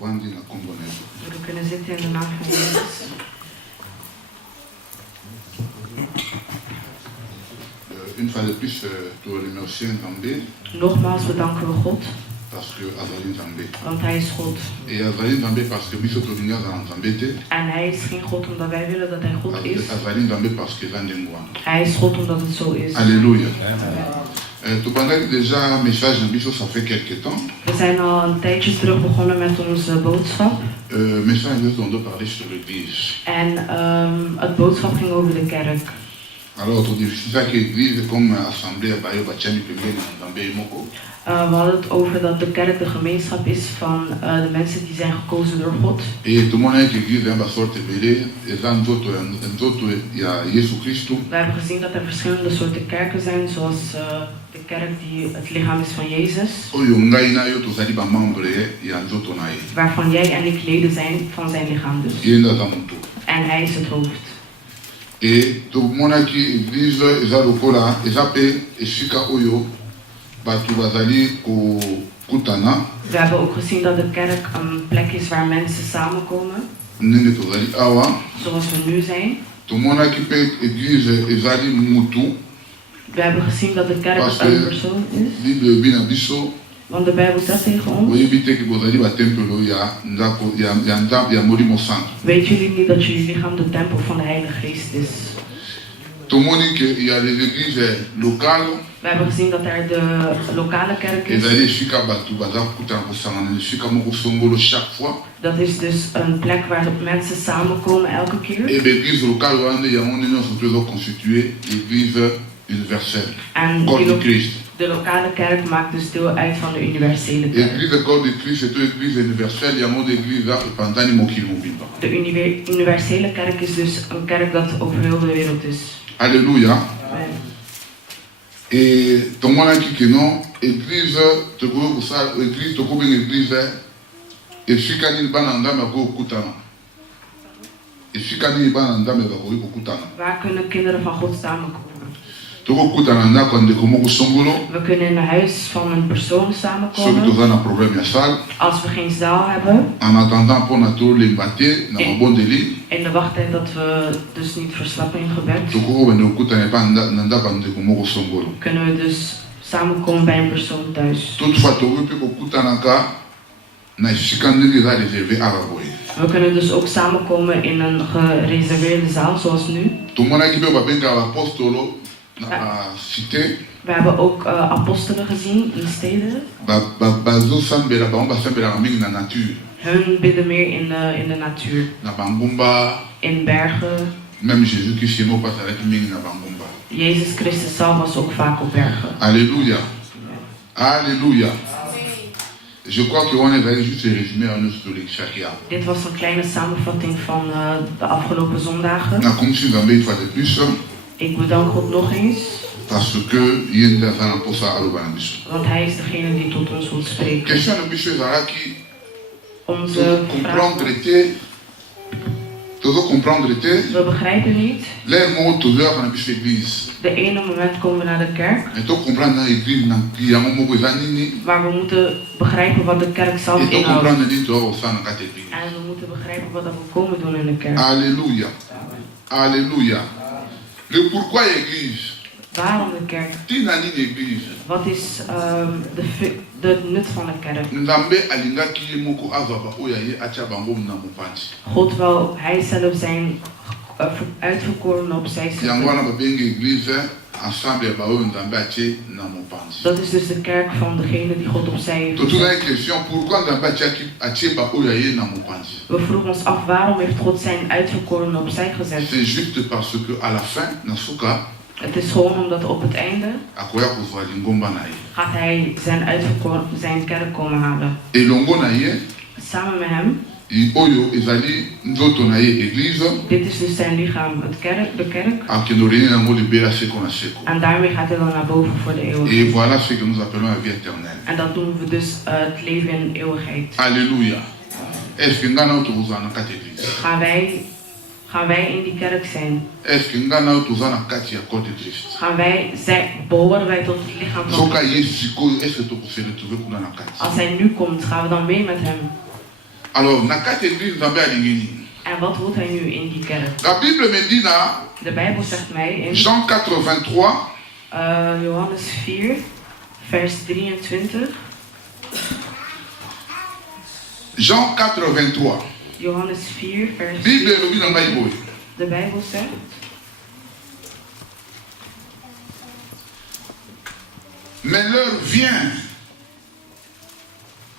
We kunnen zitten in de naam van Jezus. Une fois de plus, te remercier Nzambé. Nogmaals bedanken we God. Parce que Azali Nzambé. Want hij is God. Et Azali Nzambé parce que biso tolinga za Nzambé te. En hij is geen God omdat wij willen dat hij God is. Azali Nzambé parce que Zandengwana. Hij is God omdat het zo is. Alléluia. Tu parlais déjà un message de biso, ça fait quelques temps. We zijn al een tijdje terug begonnen met onze boodschap. Message de on doit parler sur l'église. En het boodschap ging over de kerk. Alors, c'est ça que l'église comme assemblée à Bayo Bachani Pembe Nzambé Moko. We hadden het over dat de kerk de gemeenschap is van de mensen die zijn gekozen door God. Et tout le monde est l'église est une sorte de belé, et là nous autres il y a Jésus Christ. We hebben gezien dat er verschillende soorten kerken zijn, zoals de kerk die het lichaam is van Jezus. Oyo ngai na yo tozali ba membre ya nzoto na ye. Waarvan jij en ik leden zijn van zijn lichaam dus. Yenda za mutu. En hij is het hoofd. Et tout le monde qui église eza lokola eza pe esika oyo batu bazali kokutana. We hebben ook gezien dat de kerk een plek is waar mensen samenkomen. Ndenge tozali awa. Zoals we nu zijn. Tout le monde qui pe église ezali mutu. We hebben gezien dat de kerk een persoon is. Bible bina biso. Want de Bijbel zegt tegen ons. Weet jullie niet dat jullie lichaam de tempel van de Heilige Geest is? We hebben gezien dat er de lokale kerk is. Dat is dus een plek waar mensen samenkomen elke keer. En de lokale kerk maakt dus deel uit van de universele kerk. De universele kerk is dus een kerk dat over heel de wereld is. Alléluia. Et tout le monde qui que non, église, te go ça, église, te go bien église, et fikani bananda me go kutana. Et fikani bananda me go kutana. Waar kunnen kinderen van God samenkomen? We kunnen in een huis van een persoon samenkomen. Als we geen zaal hebben. In de wachttijd dat we dus niet verslappen in gebed. Kunnen we dus samenkomen bij een persoon thuis. We kunnen dus ook samenkomen in een gereserveerde zaal zoals nu. We hebben ook apostelen gezien in steden. Hun bidden meer in de natuur. In bergen. Jezus Christus zelf was ook vaak op bergen. Alléluia. Alléluia. Je crois qu'on est juste résumé à notre Sharia. Dit was een kleine samenvatting van de afgelopen zondagen. Ik bedank God nog eens. Parce que want hij is degene die tot ons wil spreken. Onze vraag. We begrijpen niet. De ene moment komen we naar de kerk. Maar we moeten begrijpen wat de kerk zelf inhoudt. En we moeten begrijpen wat we komen doen in de kerk. Alléluia. Alléluia. Le pourquoi église? Waarom de kerk? Wat is de nut van de kerk? God wil hij zelf zijn uitverkoren op zijn zetten. Dat is dus de kerk van degene die God opzij heeft gezet. We vroegen ons af waarom heeft God zijn uitverkoren opzij gezet. Het is gewoon omdat op het einde gaat hij zijn kerk komen halen. Samen met hem. Dit is dus zijn lichaam, de kerk. En daarmee gaat hij dan naar boven voor de eeuwigheid. En dat doen we dus het leven in eeuwigheid. Alléluia. Gaan wij in die kerk zijn? Behoren wij tot het lichaam van God? Als hij nu komt, gaan we dan mee met hem? Alors, nakati église Nzambe alingini. En wat doet hij nu in die kerk? La Bible me dit na. De Bijbel zegt mij in Jean 4:23. Johannes 4, vers 23. Jean 4:23. Johannes 4, vers 23. Bible lobi na ngai boy. De Bijbel zegt. Mais l'heure vient.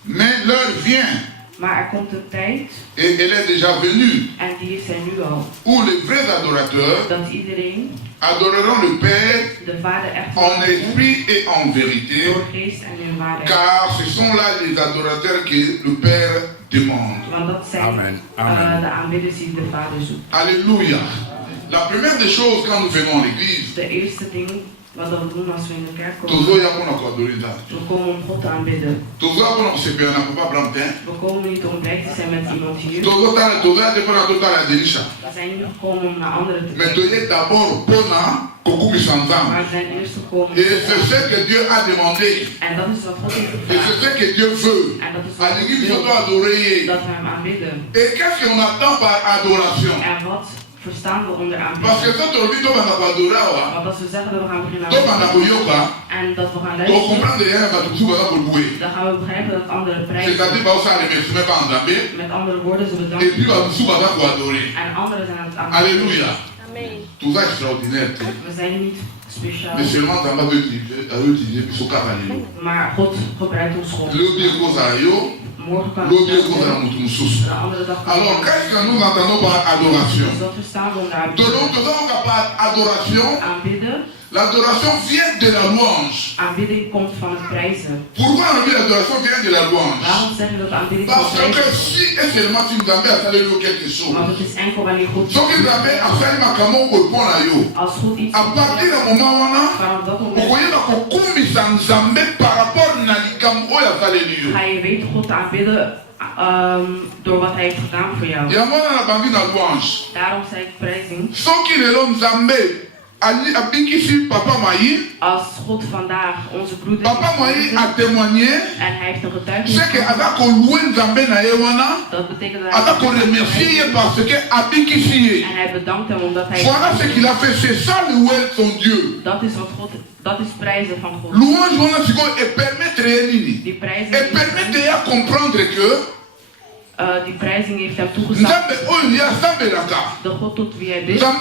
Mais l'heure vient. Maar er komt een tijd. Et elle est déjà venue. En die is er nu al. Où les vrais adorateurs. Dat iedereen. Adoreront le Père. De Vader echt. En esprit et en vérité. Door geest en in waarheid. Car ce sont là les adorateurs que le Père demande. Want dat zijn de aanbidders die de Vader zoekt. Alléluia. La première des choses quand nous venons à l'église. De eerste ding. Wat we doen als we in de kerk komen. We komen om God te aanbidden. We komen niet om blij te zijn met iemand hier. We zijn niet gekomen om naar anderen te kijken. Maar we zijn eerst gekomen. En dat is wat God heeft gevraagd. En dat is wat God wil. Dat we hem aanbidden. En wat verstaan we onder aanbidding? Want als we zeggen dat we gaan beginnen en dat we gaan luisteren, dan gaan we begrijpen dat anderen prijzen. Met andere woorden, ze bedanken. En anderen zijn aan het aanbidden. Alléluia. Tout ça extraordinaire. We zijn niet speciaal. Maar God gebruikt ons gewoon. Morgen kan alors, qu'est-ce que nous entendons par adoration? L'adoration vient de la louange. Pourquoi on dit l'adoration vient de la louange? Parce que si et seulement si nous avons fait quelque chose, ce que nous avons fait à partir du moment où on par rapport à door wat hij heeft gedaan voor jou. Daarom zei ik prijzing. Als God vandaag onze broeder Papa Moïse a témoigné. En hij heeft een getuigenis. C'est que dat betekent dat hij en hij bedankt hem omdat hij. Voilà ce qu'il a fait, c'est ça louer son Dieu. Dat is wat God, dat is prijzen van God. Louange et permettre die prijzing et permettre à comprendre que die prijzing heeft hem toegestaan. De God tot wie hij bidt. Dat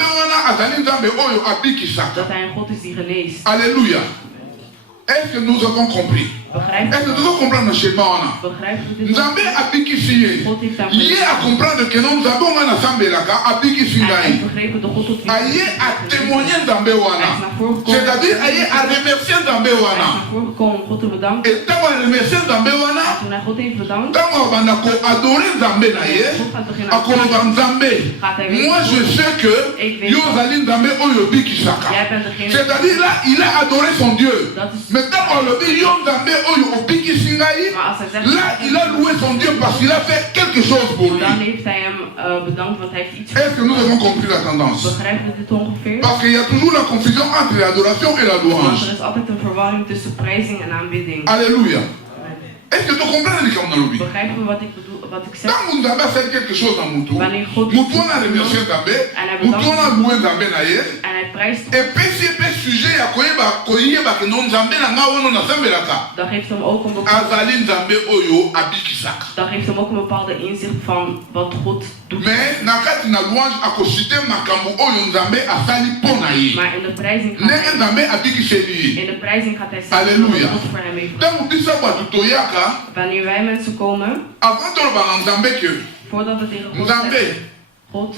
hij een God is die geneest. Alléluia. Est-ce que nous avons compris? Est-ce que nous devons comprendre le schéma? Nzambe abikisiye. Lié à comprendre que nous avons un assemblée là-bas, abikisiye. Aïe à témoigner Nzambe wana. C'est-à-dire aïe à remercier Nzambe wana. Et tant qu'on remercie Nzambe wana, tant qu'on va adorer Nzambe naye, à connaître Nzambe. Moi je sais que Yozali Nzambe oyo bikisaka. C'est-à-dire là, il a adoré son Dieu. Mais quand on le dit Yozali là, il a loué son Dieu parce qu'il a fait quelque chose pour lui. Est-ce que nous avons compris la tendance? Parce qu'il y a toujours la confusion entre l'adoration et la louange. Alléluia. Est-ce que tu comprends les camps dans le Quand vous avez fait quelque chose dans Moutou, Moutou a remercié Nzambe, Moutou a loué Nzambe naye, et PCP sujet à koyeba que non Nzambe na ngawo no Nzambe laka. Azali Nzambe oyo abikisaka. Dat geeft hem ook een bepaalde inzicht van wat God doet. Mais nakati na louange akosite makambo oyo Nzambe asali pona ye. Maar in de prijzing gaat hij zeggen wat God voor hem heeft gedaan. Wanneer wij mensen komen, voordat we tegen God zeggen, God,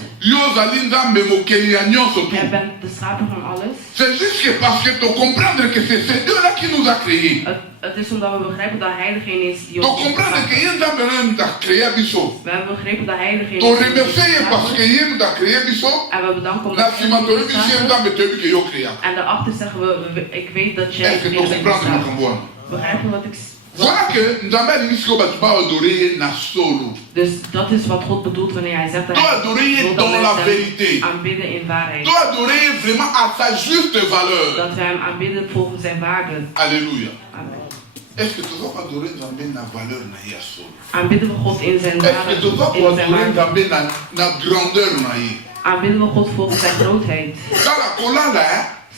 jij bent de schepper van alles. C'est juste parce que tu comprendre que c'est ces deux-là qui nous a créés. Het is omdat we begrijpen dat hij degene is die ons heeft gemaakt. We hebben begrepen dat hij degene is die ons heeft gemaakt. En we bedanken omdat hij ons heeft gemaakt. En daarachter zeggen we, ik weet dat jij het bent gemaakt. Begrijpen wat ik zeg? Voilà que Nzambe alingi ba adorer na solo. Dus dat is wat God bedoelt wanneer hij zegt dat hij adorer dans la vérité. Aanbidden in waarheid. Doit adorer vraiment à sa juste valeur. Dat wij hem aanbidden volgens zijn waarde. Alléluia. Amen. Est-ce que tu vas adorer Nzambe na valeur na ye solo? Aanbidden we God in zijn Est-ce que tu vas adorer waarde? Nzambe na grandeur na ye? Aanbidden we God volgens zijn grootheid. Kala kolala,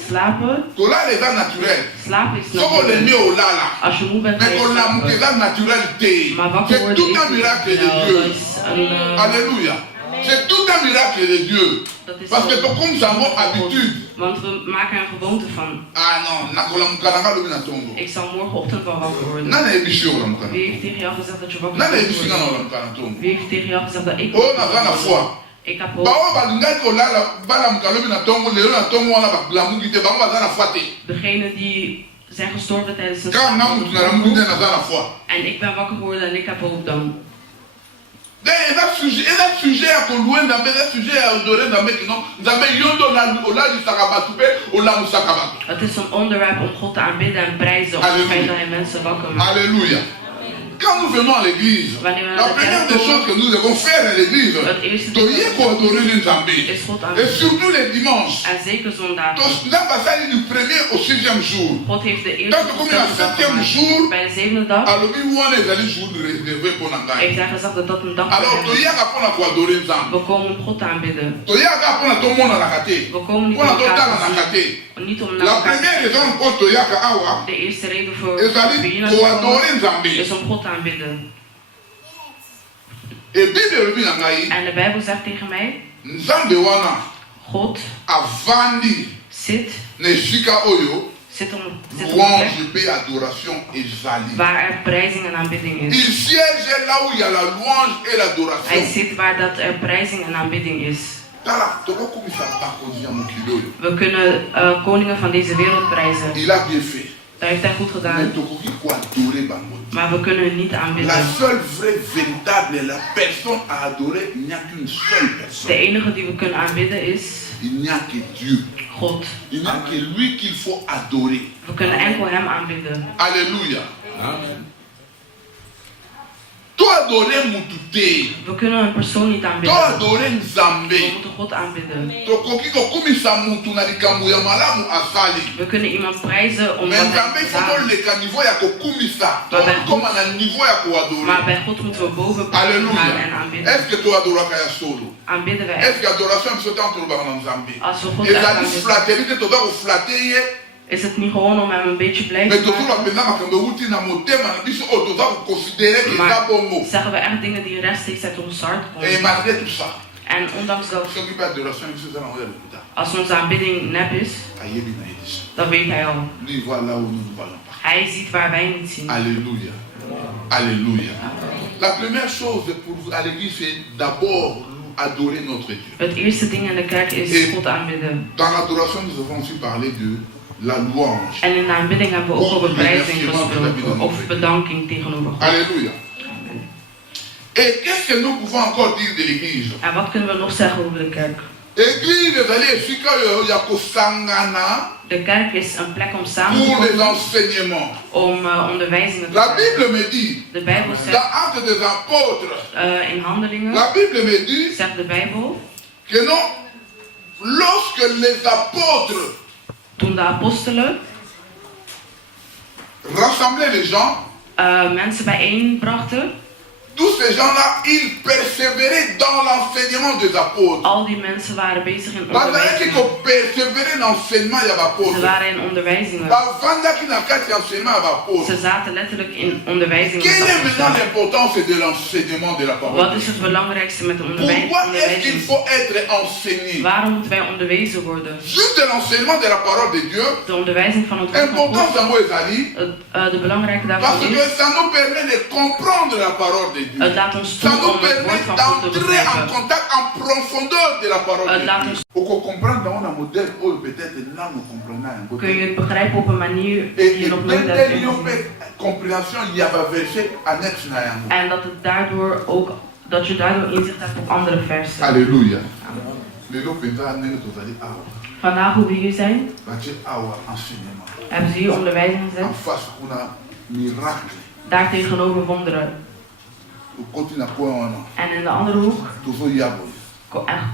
Slapen. kolala est naturel. Slapen is Soko le natuurlijk. mieux au lala. Als je moe bent, Mais ga je qu'on a slapen. est naturel té. Maar wakker C'est worden tout is un miracle de nou, Dieu. dat is een, Alléluia. C'est tout un miracle de Dieu. Parce que comme nous avons habitude. Want we maken er een gewoonte van. Ah non, nakola mukalanga lobi na tongo. Ik zal morgenochtend wel wakker worden. Nana ebishio la mukala. Wie heeft tegen jou gezegd dat je wakker Nana wordt? ebishio na mukala tongo. Wie heeft tegen jou gezegd dat ik Oh na zana foi. Ik heb hoop. Bao balingai kolala bala mukala lobi na tongo lelo na tongo wana bakulamu kite bango bazana foi te. Degene die zijn gestorven tijdens een Quand na mutu na mutu na zana foi. en ik ben wakker geworden en ik heb hoop dan. Et un sujet à Koulouen, un sujet à adorer, Nzambe yondo ola di sakabatupe, ola musakabatu. Het is een onderwerp om God te aanbidden en prijzen op het feit dat hij mensen wakker maakt. Alléluia. Quand nous venons à l'église, la première des choses que nous devons faire à l'église, c'est adorer Nzambe. Et surtout les dimanches. En zeker zondag. L'ambassade du 1er au 6e jour. God heeft de Donc eerste comme le 7e jour, bij de zevende dag alors il y a des jours réservés pour Nangai. heeft hij gezegd dat dat een dag Alors is. pour adorer Nzambe. We komen om God te aanbidden. We komen niet om elkaar te zien. Niet om naar La elkaar te première zien. raison pour Toyaka Awa, De eerste reden voor ezali adorer Nzambe. is om God te aanbidden. Et Bible rubi na ngai, En de Bijbel zegt tegen mij, Nzambe wana God avandi zit na esika oyo op een louange pe adoration ezali. waar er prijzing en aanbidding is. Il siège là où il y a la louange et Hij l'adoration. zit waar dat er prijzing en aanbidding is. Tala, tokokomisa bakonzi ya mokili oyo. We kunnen koningen van deze wereld prijzen. Il a bien fait. Dat heeft hij goed Mais gedaan. tokoki koadorer bango. Maar we kunnen hun niet La aanbidden. seule vraie, véritable, la personne à adorer, il n'y a qu'une seule De personne. enige die we kunnen aanbidden is Il n'y a que Dieu. God. Il n'y a que lui qu'il faut adorer. We kunnen enkel hem aanbidden. Alléluia. Amen. Toi adorer Mutute. We kunnen een persoon niet Toi aanbidden. adorer Nzambe. We moeten God aanbidden. Tokoki kokumisa mutu na likambo ya malamu asali. We kunnen iemand prijzen omdat Mais hij Nzambe het il faut gedaan que heeft. le niveau ya kokumisa. Comme na niveau ya Maar koadorer. bij God moeten we boven gaan en Alléluia. aanbidden. Est-ce que tu adoraka ya solo? Aanbidden we Est-ce echt. que adoration est ce temps pour Nzambe? Als we God Et echt la aanbidden, flatterie te doit flatter ye. is het niet gewoon om hem een beetje blij Mais te toujours maken. la pena makambo uti na motema na biso o to considérer que ça bongo. Zeggen we echt dingen die rechtstreeks uit ons hart Et komen. malgré tout ça, En ondanks dat, ce qui peut adoration biso za na oya lokuta. als onze aanbidding nep is, Ayebi na yedis. dan weet hij al. Lui voit là où nous ne voyons pas. Hij ziet waar wij niet zien. Alléluia. Alléluia. La première chose pour à l'église c'est d'abord adorer notre Dieu. Het eerste ding in de kerk is God aanbidden. Dans l'adoration nous avons aussi parlé de la louange. En in de aanbidding hebben we ook over prijzing gesproken. Of bedanking tegenover God. Alléluia. Et qu'est-ce que nous pouvons encore dire de l'église? En wat kunnen we nog zeggen over de kerk? Église ezali esika oyo ya kosangana De kerk is een plek om samen te pour les komen, enseignements. om onderwijzingen te La krijgen. Bible me dit, De Bijbel dans zegt, Actes des Apôtres, in Handelingen, la Bible me dit zegt de Bijbel, que non, lorsque les apôtres toen de apostelen rassemblaient les gens, mensen bijeenbrachten, tous ces gens-là, ils persévéraient dans l'enseignement des apôtres. al die mensen waren bezig in Parce onderwijzingen. qu'ils persévéraient dans l'enseignement des Ze apôtres. waren in onderwijzingen. Bavandaki na kati ya enseignement des apôtres. Ze zaten letterlijk in onderwijzingen. Quelle est maintenant l'importance de l'enseignement de la parole? Wat is het belangrijkste met de Pourquoi est-ce qu'il onderwijzing? faut être enseigné? Waarom moeten wij onderwezen worden? Juste l'enseignement de la parole de Dieu. De onderwijzing van het woord van Important God. d'abord ezali. De belangrijke Parce daarvan que is, ça nous permet de comprendre la parole de Dieu. het laat ons Ça toe nous om het woord permet van God te d'entrer en begrijpen. contact en profondeur de la parole de Laat Dieu. ons, Pour qu'on comprenne dans un modèle où peut-être là nous comprenons un peu. kun je het begrijpen op een manier die Et je nog nooit hebt dès gezien. compréhension, il y a un verset annexe na yango. En dat het daardoor ook, dat je daardoor inzicht hebt op andere versen. Alléluia. Lelo penza ndenge tozali awa. Vandaag hoe we hier zijn, Batie awa enseignement. hebben ze hier onderwijzing En gezet. face kuna miracle. Daar tegenover wonderen. Okoti na point wana. En in de andere hoek Tozo yabo.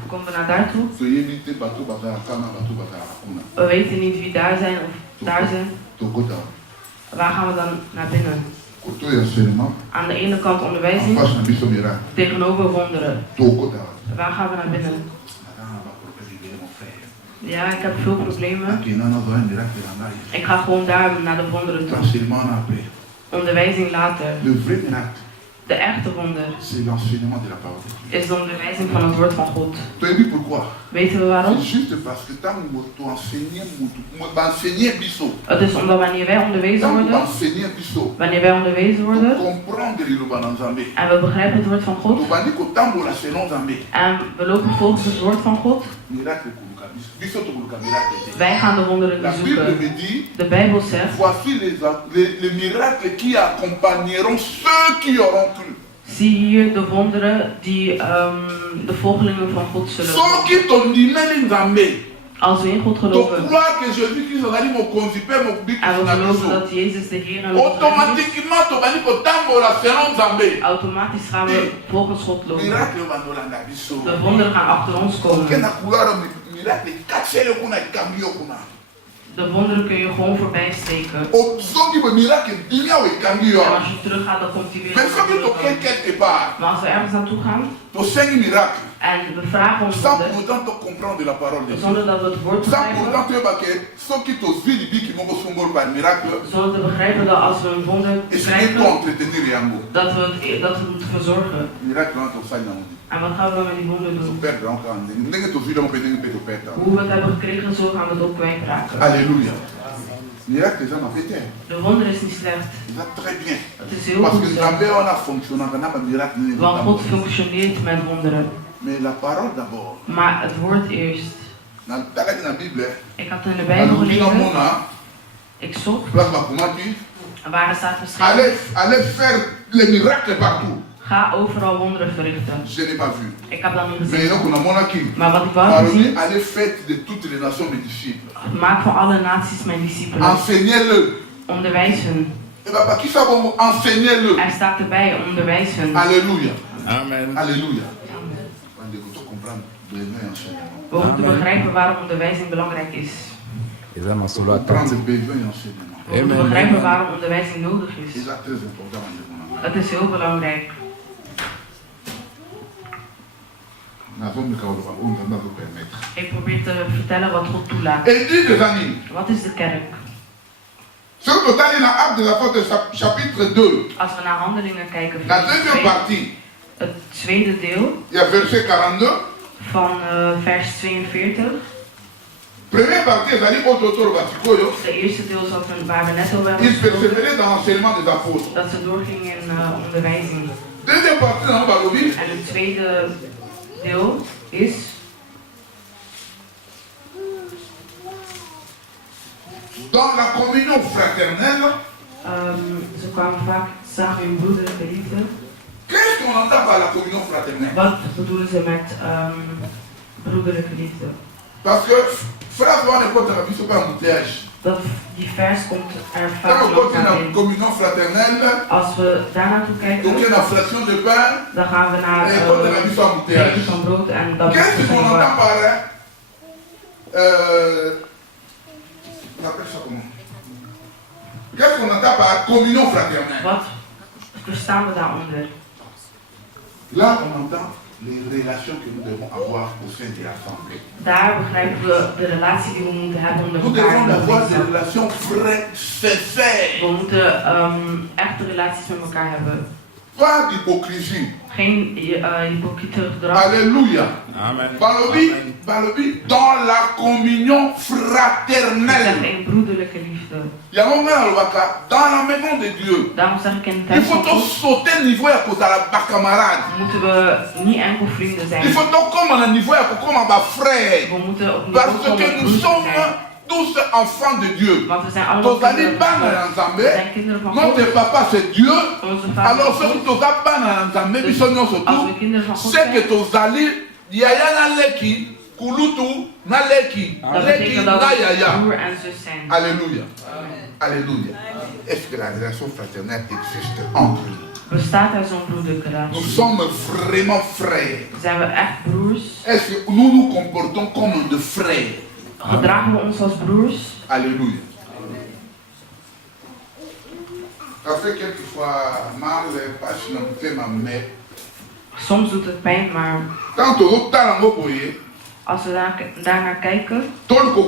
komen we naar daartoe. Toyebi te bato bazala kana bato bazala kuna. We weten niet wie daar zijn of daar zijn. Tokota. Waar gaan we dan naar binnen? Aan de ene kant onderwijzing, tegenover wonderen. Waar gaan we naar binnen? Ja, ik heb veel problemen. Ik ga gewoon daar naar de wonderen toe. Onderwijzing later. De echte wonder is de onderwijzing van het woord van God. Weten we waarom? Het is omdat wanneer wij onderwezen worden, en we begrijpen het woord van God, en we lopen volgens het woord van God, wij gaan de wonderen bezoeken. De Bijbel zegt, voici les miracles qui accompagneront ceux qui auront cru. Zie hier de wonderen die de volgelingen van God zullen doen. Als we in God geloven en we geloven dat Jezus de Heer en automatisch gaan we volgens God lopen. De wonderen gaan achter ons komen. De wonderen kun je gewoon voorbij steken. En als je terug gaat, dan komt hij weer. Maar als we ergens naartoe gaan en we vragen ons wonder, zonder dat we het woord begrijpen, zonder te begrijpen dat als we een wonder begrijpen, dat we het moeten verzorgen. En wat gaan we dan met die wonder doen? Hoe we het hebben gekregen, zo gaan we het ook kwijtraken. Halleluja. De wonder is niet slecht. Het is heel goed zo. Want God functioneert met wonderen. Maar het woord eerst. Ik had in de Bijbel gelezen. Ik zocht. Waar het staat geschreven. Ga overal wonderen verrichten. Ik heb dat niet gezien. Maar wat ik wel gezien, maak van alle naties mijn discipelen. Onderwijs hun. Er staat erbij, onderwijs hun. Halleluja. Amen. Halleluja. We moeten begrijpen waarom onderwijzing belangrijk is. We moeten begrijpen waarom onderwijzing nodig is. Het is heel belangrijk. Ik probeer te vertellen wat God toelaat. Wat is de kerk? Als we naar Handelingen kijken, het tweede deel van vers 42. Première partie, de eerste deel zat waar we net over hebben gesproken, dat ze doorgingen in onderwijzing. En het tweede deel is dans la communion fraternelle. Ze kwamen vaak samen in broederlijke liefde. Qu'est-ce qu'on entend par la communion fraternelle? Wat bedoelen ze met broederlijke liefde? Parce que frère doit ne pas travailler sur un embouteillage. Dat die vers komt er vaak nog in. Communion fraternelle. Als we daar naartoe kijken, donc il y a la fraction de pain. Dan gaan we naar breken van brood en dat. Qu'est-ce qu'on entend par on appelle ça comment? Qu'est-ce qu'on entend par communion fraternelle? Wat verstaan we daaronder? Là on entend les relations que nous devons avoir au sein de l'assemblée. Daar begrijpen we de relatie die we moeten hebben onder elkaar. Nous devons avoir des relations vraies, sincères. We moeten echte relaties met elkaar hebben. Pas d'hypocrisie. Geen hypocriete gedrag. Alléluia. Amen. Balobi, dans la communion fraternelle. Een broederlijke liefde. Dans la maison de Dieu. Daarom zeg ik in het il faut tous sauter niveau à cause de la camarade. Moeten we niet enkel vrienden zijn. Il faut tous comme un niveau à comme un frère. We moeten op parce que nous sommes tous enfants de Dieu. Notre papa c'est Dieu. Alors ceux qui sont c'est que tozali yaya leki kulutu na leki na yaya. Alléluia. Alléluia. Est-ce que la relation fraternelle existe entre nous? Bestaat er zo'n broederlijke relatie? Nous sommes vraiment frères. Zijn we echt broers? Est-ce que nous nous comportons comme de frères? Gedragen we ons als broers? Alléluia. Ça fait quelquefois mal, pas si on fait ma mère. Soms doet het pijn, maar Quand on a als we daarnaar kijken,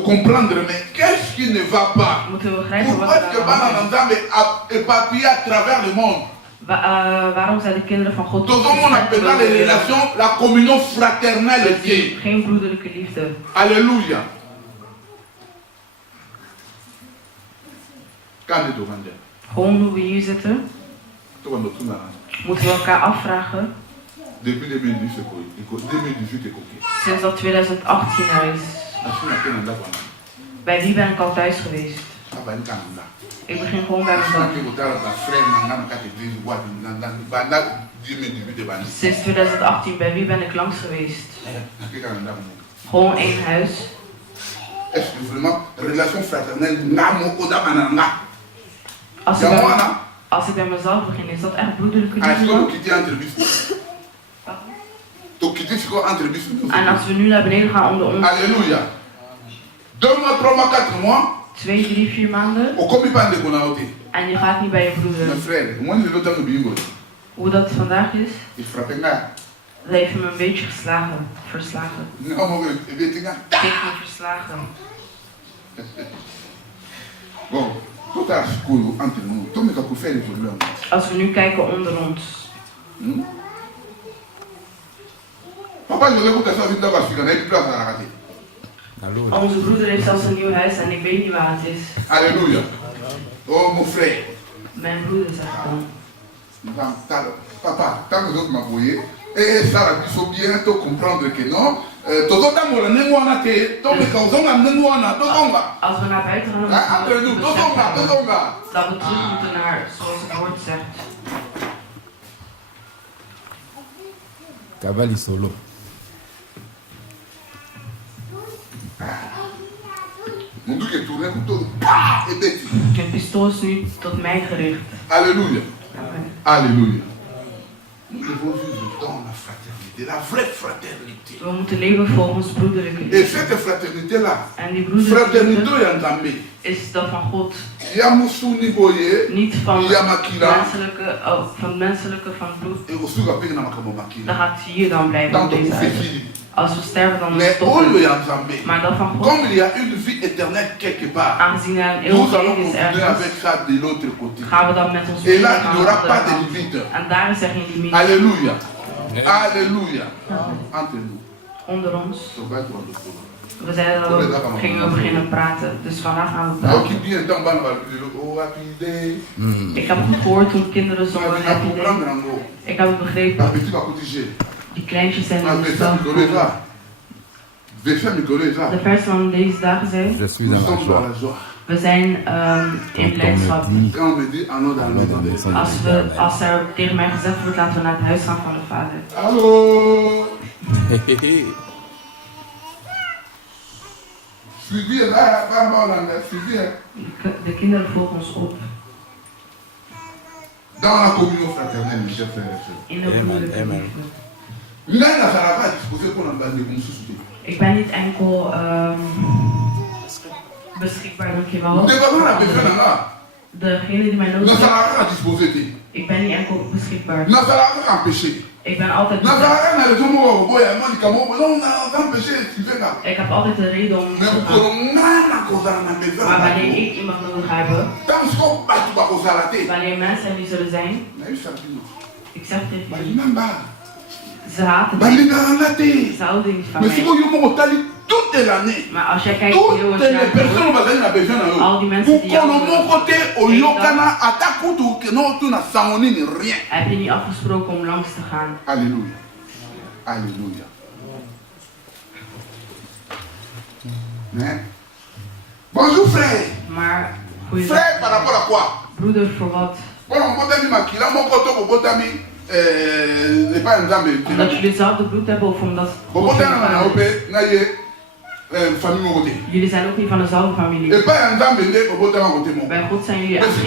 comprendre, mais qu'est-ce qui ne va pas? moeten we begrijpen wat Pourquoi est-ce que Bananandam est éparpillé à travers le monde? Waarom zijn de kinderen van God Tout le monde appelle les relations la communion fraternelle. Geen broederlijke liefde. Alléluia. Quand est devant Dieu? Gewoon hoe we hier zitten, moeten we elkaar afvragen. Depuis 2018 est coquille. Sinds dat 2018 er is. Bij wie ben ik al thuis geweest? Ik begin gewoon bij mezelf. Sinds 2018, bij wie ben ik langs geweest? Gewoon één huis. Als ik bij mezelf begin, is dat echt broederlijke liefde? En als we nu naar beneden gaan onder ons. Alléluia. 2 mois, 3 mois, 4 mois. 2, 3, 4 maanden. En je gaat niet bij je broeder. Hoe dat vandaag is? Ze heeft me een beetje verslagen. Ik heb me verslagen. Bon, als we nu kijken onder ons. Papa, je l'écoute ça vite d'avoir fini, il place à rater. Onze broeder heeft zelfs een nieuw huis en ik weet niet waar het is. Alléluia. Oh mon frère. Mijn broeder zegt dan. Papa, tant que d'autres m'avouer, et ça il faut bien te comprendre que non. Als we naar buiten gaan, dan moeten dat we terug moeten naar zoals het woord zegt. Kabali solo. Het pistool is nu tot mij gericht. Alléluia. Amen. Alléluia. Nous devons vivre dans la fraternité, la vraie fraternité. We moeten leven volgens broederlijke liefde. Et cette fraternité-là, en die broederlijke liefde is dat van God. Niet van menselijke, van bloed. Dan gaat hier dan blijven op deze aarde. Als we sterven dan stoppen. Maar dat van God. Comme il y a une vie éternelle quelque part, aangezien er een eeuwig leven is ergens, gaan we dan met ons et là, il n'y aura pas de limite. En daar is er geen limiet. Alléluia. Alléluia. Entre nous. Onder ons. We zeiden dat we gingen beginnen praten, dus vandaag gaan we praten. Ik heb het gehoord toen kinderen zongen Happy Day. Ik heb het begrepen. Die kleintjes zijn in de stad. De vers van deze dagen zei: we zijn in blijdschap. Als er tegen mij gezegd wordt, laten we naar het huis gaan van de Vader. Hallo! De kinderen volgen ons op. Dans la communion fraternelle, mes chers frères et sœurs. In de broederlijke liefde. Ik ben niet enkel beschikbaar, dankjewel. Degene die mij nodig heeft. Ik ben niet enkel beschikbaar. Ik ben altijd beschikbaar. Ik heb altijd een reden om te gaan. Maar wanneer ik iemand nodig heb, wanneer mensen die zullen zijn, ik zeg tegen jullie, ze haten mij. Ze houden niet van mij. Maar als jij kijkt heel erg naar al die mensen die jou heb je niet afgesproken om langs te gaan. Alléluia. Alléluia. Bonjour frère. Maar frère par rapport à quoi? Broeder voor wat? Omdat jullie hetzelfde bloed hebben of omdat jullie zijn ook niet van dezelfde familie. Bij God zijn jullie echt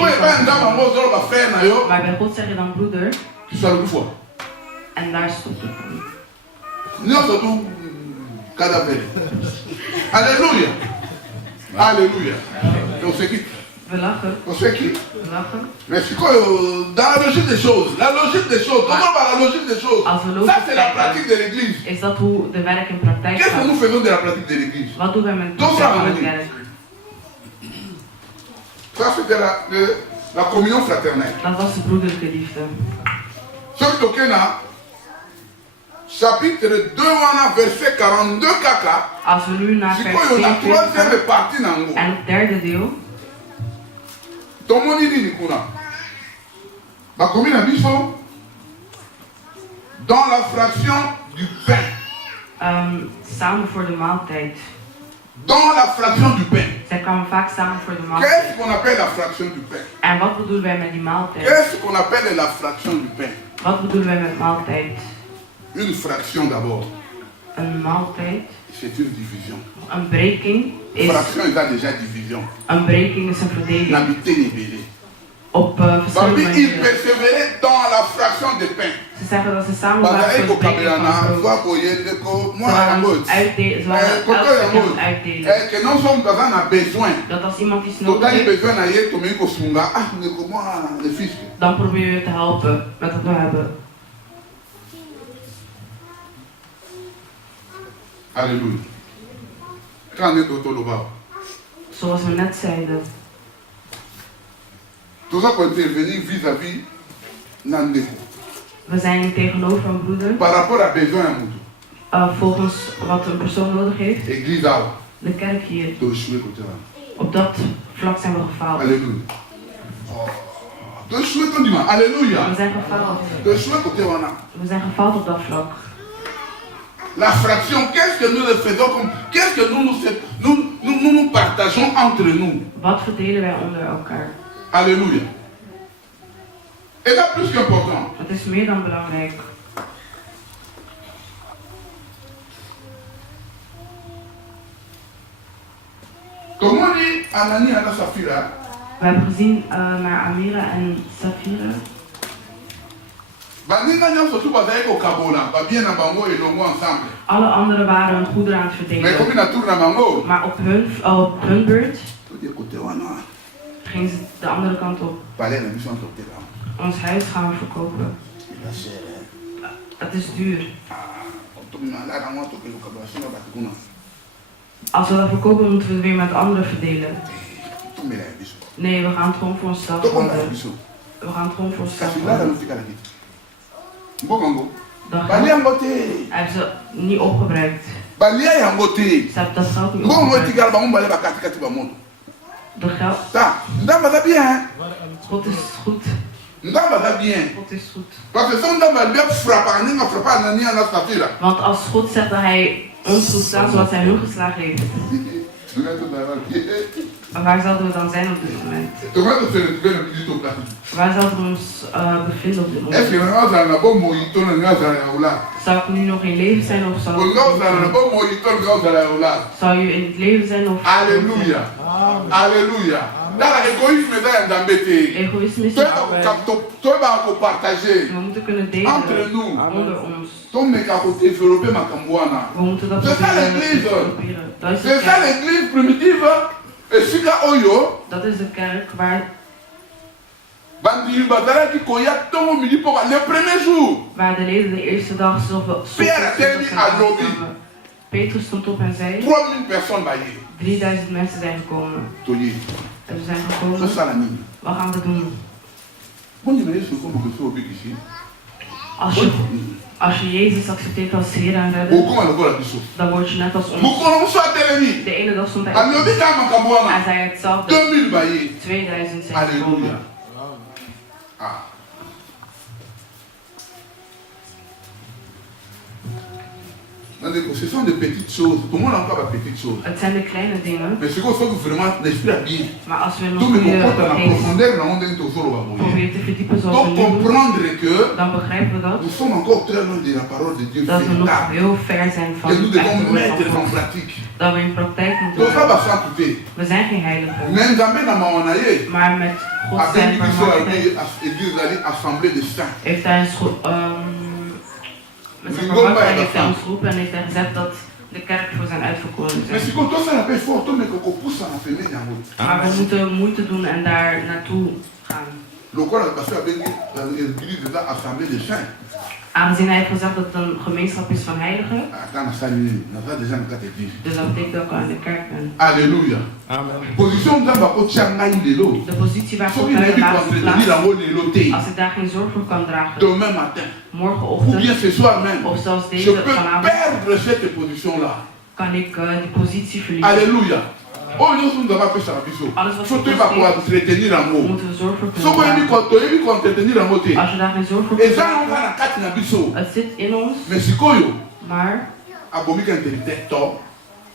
maar bij God zeg je dan broeder. En daar stopt het dan. Alléluia. Alléluia. We lachen. On fait qui? We lachen. Mais c'est quoi dans la logique des choses? La logique des choses. Comment va la logique des choses? Ça c'est la pratique de l'église. Is dat hoe de werk in praktijk Qu'est-ce que gaat? nous faisons de la pratique de l'église? Wat doen wij met de praktijk van het kerk? Ça c'était la communion fraternelle. Dat was de broederlijke liefde. Sur Tokena, chapitre 2, verset 42 kaka. Als we nu naar vers 42 gaan, en het derde deel. Tomoni nini kuna. Bakomi na biso dans la fraction du pain. Samen voor de maaltijd. Dans la fraction du pain. Zij kwamen vaak samen voor de maaltijd. Qu'est-ce qu'on appelle la fraction du pain? En wat bedoelen wij met die maaltijd? Qu'est-ce qu'on appelle la fraction du pain? Wat bedoelen wij met maaltijd? Une fraction d'abord. Een maaltijd. C'est une division. Een breking is. Fraction is déjà division. Een breking is een verdeling. N'habitez les bélés. Op verschillende manieren. Il persévérait dans la fraction de pain. Ze zeggen dat ze samen waren voor het breken van brood. Que non sommes besoin a besoin. Dat als iemand iets nodig heeft, dan proberen we te helpen met wat we hebben. Alléluia. Zoals we net zeiden. We zijn tegenover een broeder. Par rapport à besoin à moto. Volgens wat een persoon nodig heeft. Église là. De kerk hier. Op dat vlak zijn we gefaald. Alléluia. Alléluia. We zijn gefaald. We zijn gefaald op dat vlak. La fraction, qu'est-ce que nous faisons comme, qu'est-ce que nous partageons entre nous? Wat verdelen wij onder elkaar? Alléluia. Et là plus qu'important. Het is meer dan belangrijk. Comment dit Anani et Safira? We hebben gezien naar Amira en Safira. Alle anderen waren hun goederen aan het verdelen. Maar op hun beurt gingen ze de andere kant op. Ons huis gaan we verkopen. Het is duur. Als we dat verkopen, moeten we het weer met anderen verdelen. Nee, we gaan het gewoon voor onszelf houden. We gaan het gewoon voor onszelf houden. Hebben ze niet opgebruikt. Ze hebben dat geld niet opgebruikt. De geld. God is goed. God is goed. Want als God zegt dat hij ons goed slaat zoals hij hun geslagen heeft. Maar waar zouden we dan zijn op dit moment? Waar zouden we ons bevinden op dit moment? Zou ik nu nog in leven zijn of zou je in het leven zijn of... Alléluia. Alléluia. Egoïsme is we moeten kunnen delen onder ons. We moeten dat proberen. C'est ça l'église primitive. Dat is de kerk waar de leden de eerste dag zoveel Petrus stond op en zei 3000 mensen zijn gekomen. En we zijn gekomen. Wat gaan we doen? Als je Jezus accepteert als Heer en Redder, dan word je net als ons. De ene dag stond hij op en zei hetzelfde. 2000 zijn gekomen. Ce sont des petites choses. Comment on encore des petites choses? Het zijn de kleine dingen. Mais ce qu'il faut vraiment l'esprit à bien. Maar als we nog proberen te verdiepen zoals we nu doen, dan begrijpen we dat. Nous sommes encore très loin de la parole de Dieu. Dat we nog heel ver zijn van het echte woord van God. Dat we in praktijk moeten doen. We zijn geen heiligen. Maar met God zijn vermachtiging heeft hij een met zijn verwachting heeft hij ons geroepen en heeft hij gezegd dat de kerk voor zijn uitverkoren zijn. Mais si quand on s'en fait fort, on met qu'on pousse en fait les gens. Maar we moeten moeite doen en daar naartoe gaan. Le corps a passé avec l'église de l'assemblée des saints. Aangezien hij heeft gezegd dat het een gemeenschap is van heiligen. Dus dat betekent dat ik al in de kerk ben. Alléluia. Amen. De positie waar God mij laat plaatst, als ik daar geen zorg voor kan dragen, morgenochtend of zelfs deze vanavond, kan ik die positie verliezen. Alléluia. Alles wat we moeten we zorg voor kunnen dragen. Als je daar geen zorg voor kunt dragen, het zit in ons, maar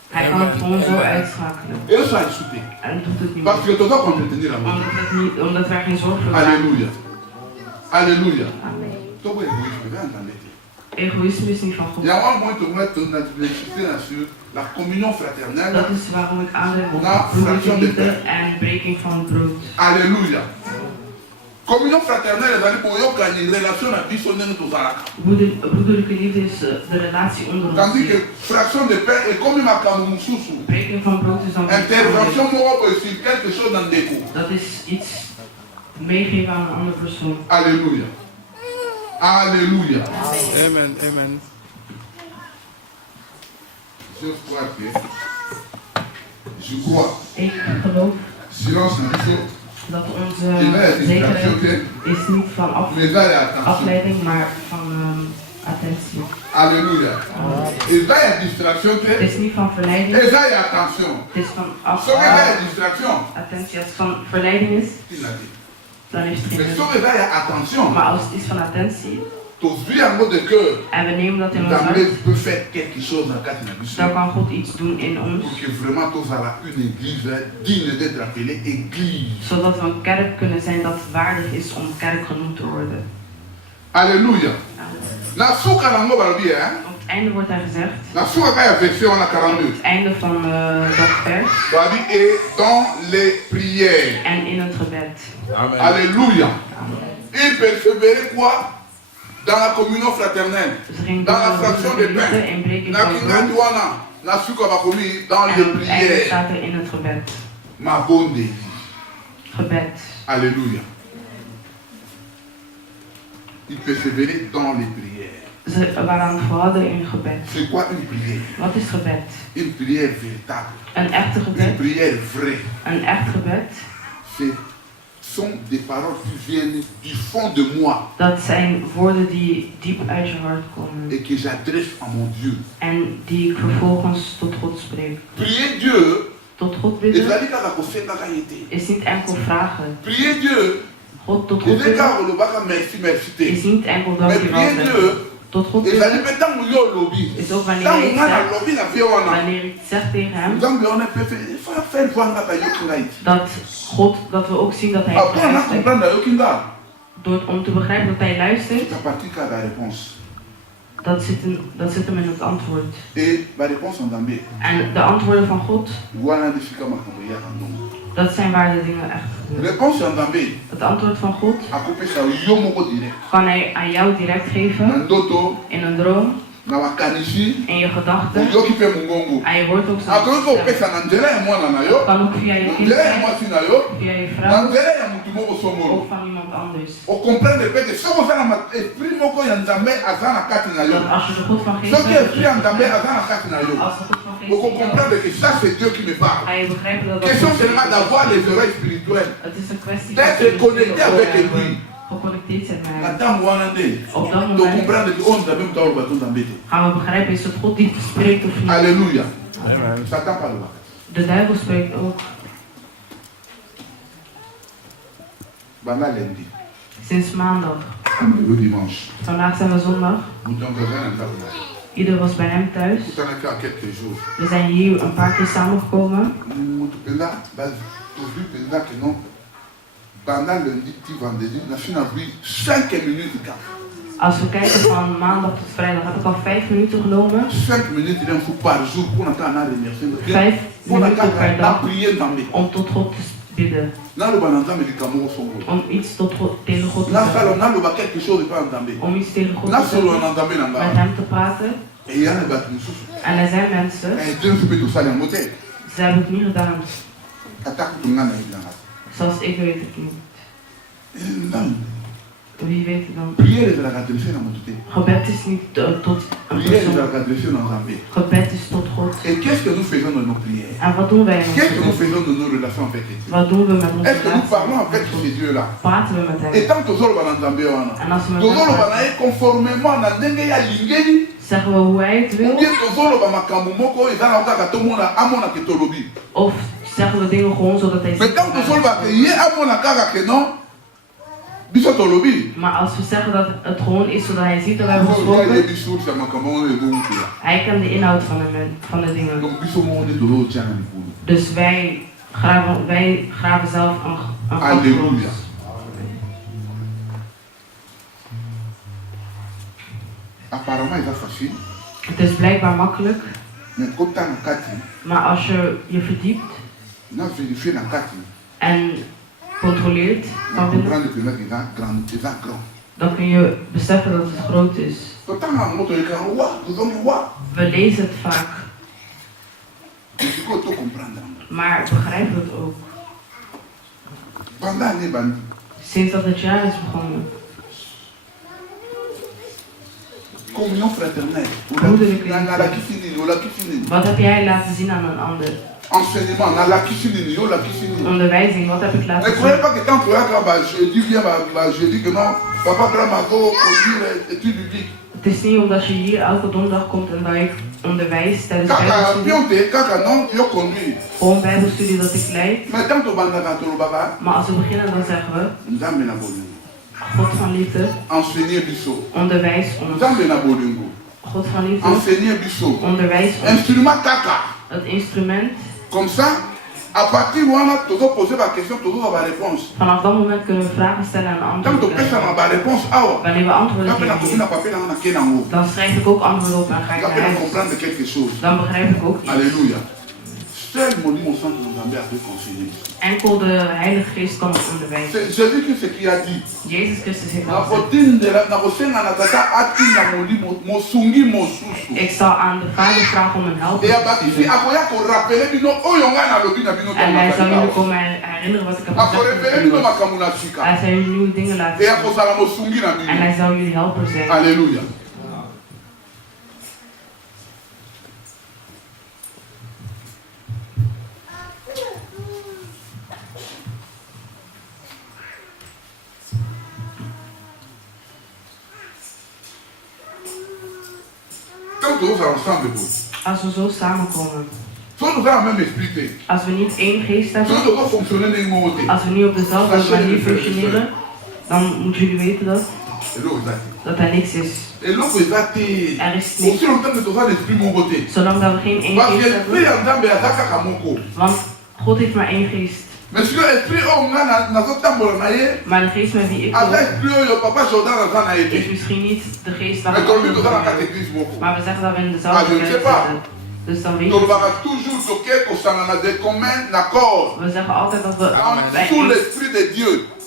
hij kan het gewoon zo uitschakelen. En doet het niet meer. Omdat we er geen zorg voor dragen. Alléluia. Alléluia. Amen. Egoïsme is niet van God. La communion fraternelle. Dat is waarom ik aandring op broederlijke liefde en breking van het brood. Alléluia. Communion fraternelle est une relation à broederlijke liefde is de relatie onder ons. Tandis que fraction de pain est comme ma kamususu. Breking van brood is dan intervention sur quelque chose dans déco. Dat is iets meegeven aan een andere persoon. Alléluia. Alléluia. Amen. Amen. Je crois. Ik geloof Silence dat onze zekerheid is niet van afleiding, maar van attentie. Alléluia. Het is niet van verleiding. Het is van attentie. Als het van verleiding is, dan heeft het geen zin. Maar als het is van attentie, en we nemen dat in ons hart, dan kan God iets doen in ons, zodat we een kerk kunnen zijn dat waardig is om kerk genoemd te worden. Alléluia. Op het einde wordt er gezegd, op het einde van dat vers, en in het gebed. Amen. Alléluia. Il persévérait quoi? Dans la communion fraternelle, dans la fraction des pains, dans les prières. Ma bonne Dieu. Alléluia. Il persévérait dans les prières. Ze waren volhouden in gebed. C'est quoi une prière? Wat is gebed? Une prière véritable. Een echte gebed. Une prière vraie. Een echt gebed. Sont des paroles qui viennent du fond de moi. Dat zijn woorden die diep uit je hart komen. Et que j'adresse à mon Dieu. En die ik vervolgens tot God spreek. Prier Dieu. Tot God bidden is niet enkel vragen. Prier Dieu. God tot God bidden is niet enkel dankjewel zeggen. Tot God bidden is ook wanneer je iets zegt tegen hem, dat we ook zien dat hij luistert. Om te begrijpen dat hij luistert, dat zit hem in het antwoord. En de antwoorden van God, dat zijn waar de dingen echt gebeuren. Het antwoord van God kan hij aan jou direct geven, in een droom, in je gedachten, en je hoort ook zijn kan ook via je kind zijn, via je vrouw, of van iemand anders. Dat als je de God van geest vous comprenez que ça c'est Dieu qui me parle. Question seulement d'avoir les oreilles spirituelles, d'être connecté avec lui. Op dat moment gaan we begrijpen is het God die spreekt of niet. Alléluia. Amen. De duivel spreekt ook. Sinds maandag. Vandaag zijn we zondag. Ieder was bij hem thuis. We zijn hier een paar keer samengekomen. Als we kijken van maandag tot vrijdag heb ik al 5 minuten genomen. 5 minuten per dag om tot God bidden. Om iets tegen God te zeggen. Om iets tegen God te zeggen. Met hem te praten. En er zijn mensen. Ze hebben het niet gedaan. Zoals ik weet het niet. Wie weet het dan? Gebed is niet tot een persoon. Gebed is tot God. En wat doen wij? Wat doen we met onze relatie? Praten we met hem? En als we met hem praten, zeggen we hoe hij het wil? Of zeggen we dingen gewoon zodat hij ziet? Maar als we zeggen dat het gewoon is zodat hij ziet dat wij hebben gesproken, hij kent de inhoud van de dingen. Dus wij graven zelf een gat voor ons. Het is blijkbaar makkelijk, maar als je je verdiept en controleert van binnen, dan kun je beseffen dat het groot is. We lezen het vaak, maar begrijpen het ook. Sinds dat het jaar is begonnen. Communion fraternelle. Wat heb jij laten zien aan een ander? Enseignement, onderwijzing, wat heb ik laten zien? Het is niet omdat je hier elke donderdag komt en dat ik onderwijs tijdens bijbelstudie. Gewoon bijbelstudie dat ik leid. Maar als we beginnen dan zeggen we God van liefde, onderwijs ons. God van liefde, onderwijs ons. Het instrument. Comme ça, à partir où on a toujours posé la question, toujours avoir la réponse. Vanaf dat moment kunnen we vragen stellen en antwoorden krijgen. Wanneer we antwoorden geven, dan schrijf ik ook antwoorden op en ga ik naar huis. Dan begrijp ik ook iets. Alléluia. Enkel de Heilige Geest kan ons onderwijzen. Jezus Christus heeft al gezegd: ik zal aan de Vader vragen om een helper te sturen. En hij zal jullie komen herinneren wat ik heb gezegd. Hij zal jullie nieuwe dingen laten zien. En hij zal jullie helper zijn. Alléluia. Als we zo samenkomen, als we niet één geest hebben, als we niet op dezelfde manier functioneren, dan moeten jullie weten dat er niks is. Er is niks. Zolang dat we geen één geest hebben, want God heeft maar één geest. Maar de geest met wie ik loop is misschien niet de geest waar we maar we zeggen dat we in dezelfde kerk zitten. Dus dan weet je. We zeggen altijd dat we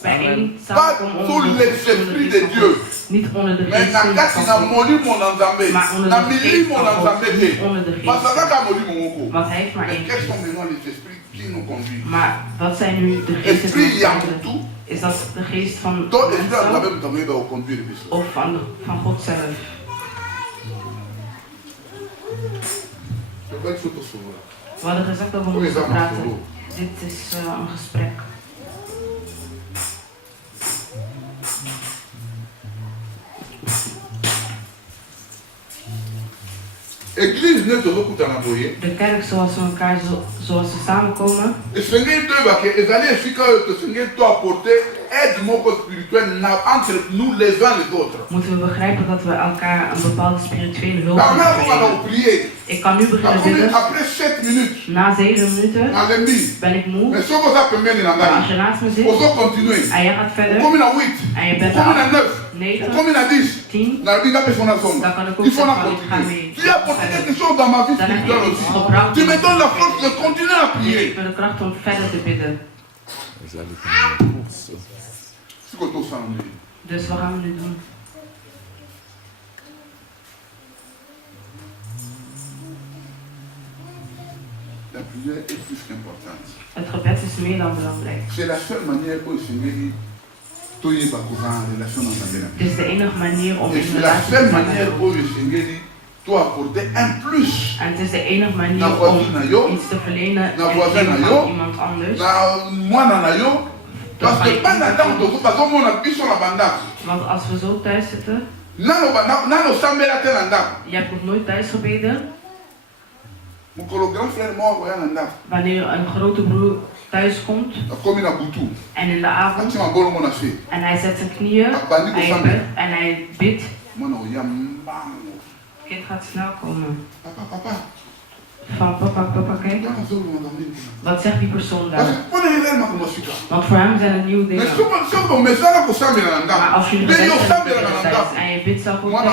bij één samenkomen onder de geest. Niet onder de geest van God, maar onder de geest van God. Niet onder de geest. Want hij heeft maar één geest. Maar wat zijn nu de geesten van? Is dat de geest van mensen of van God zelf? We hadden gezegd dat we moesten praten. Dit is een gesprek. De kerk zoals we elkaar zoals we samenkomen. Moeten we begrijpen dat we elkaar een bepaalde spirituele hulp geven. Ik kan nu beginnen bidden. Na 7 minuten ben ik moe. Maar als je naast me zit en jij gaat verder en je bent af 9, 10, dan kan ik ook zeggen van ik ga mee. Dan heb je iets gebracht. Je geeft me de kracht om verder te bidden. Dus wat gaan we nu doen? La prière est plus qu'importante. Het gebed is meer dan belangrijk. C'est la seule manière pour le Seigneur de relation dans ta vie. Het is de enige manier om in relatie te zijn. En het is de enige manier om iets te verlenen in het leven van iemand anders. Want als we zo thuis zitten, je hebt nog nooit thuis gebeden. Wanneer een grote broer thuis komt en in de avond en hij zet zijn knieën en hij bidt, kind gaat snel komen. Van papa, kijk. Wat zegt die persoon daar? Want voor hem zijn het nieuwe dingen. Maar als jullie gewenst en je bidt zelf ook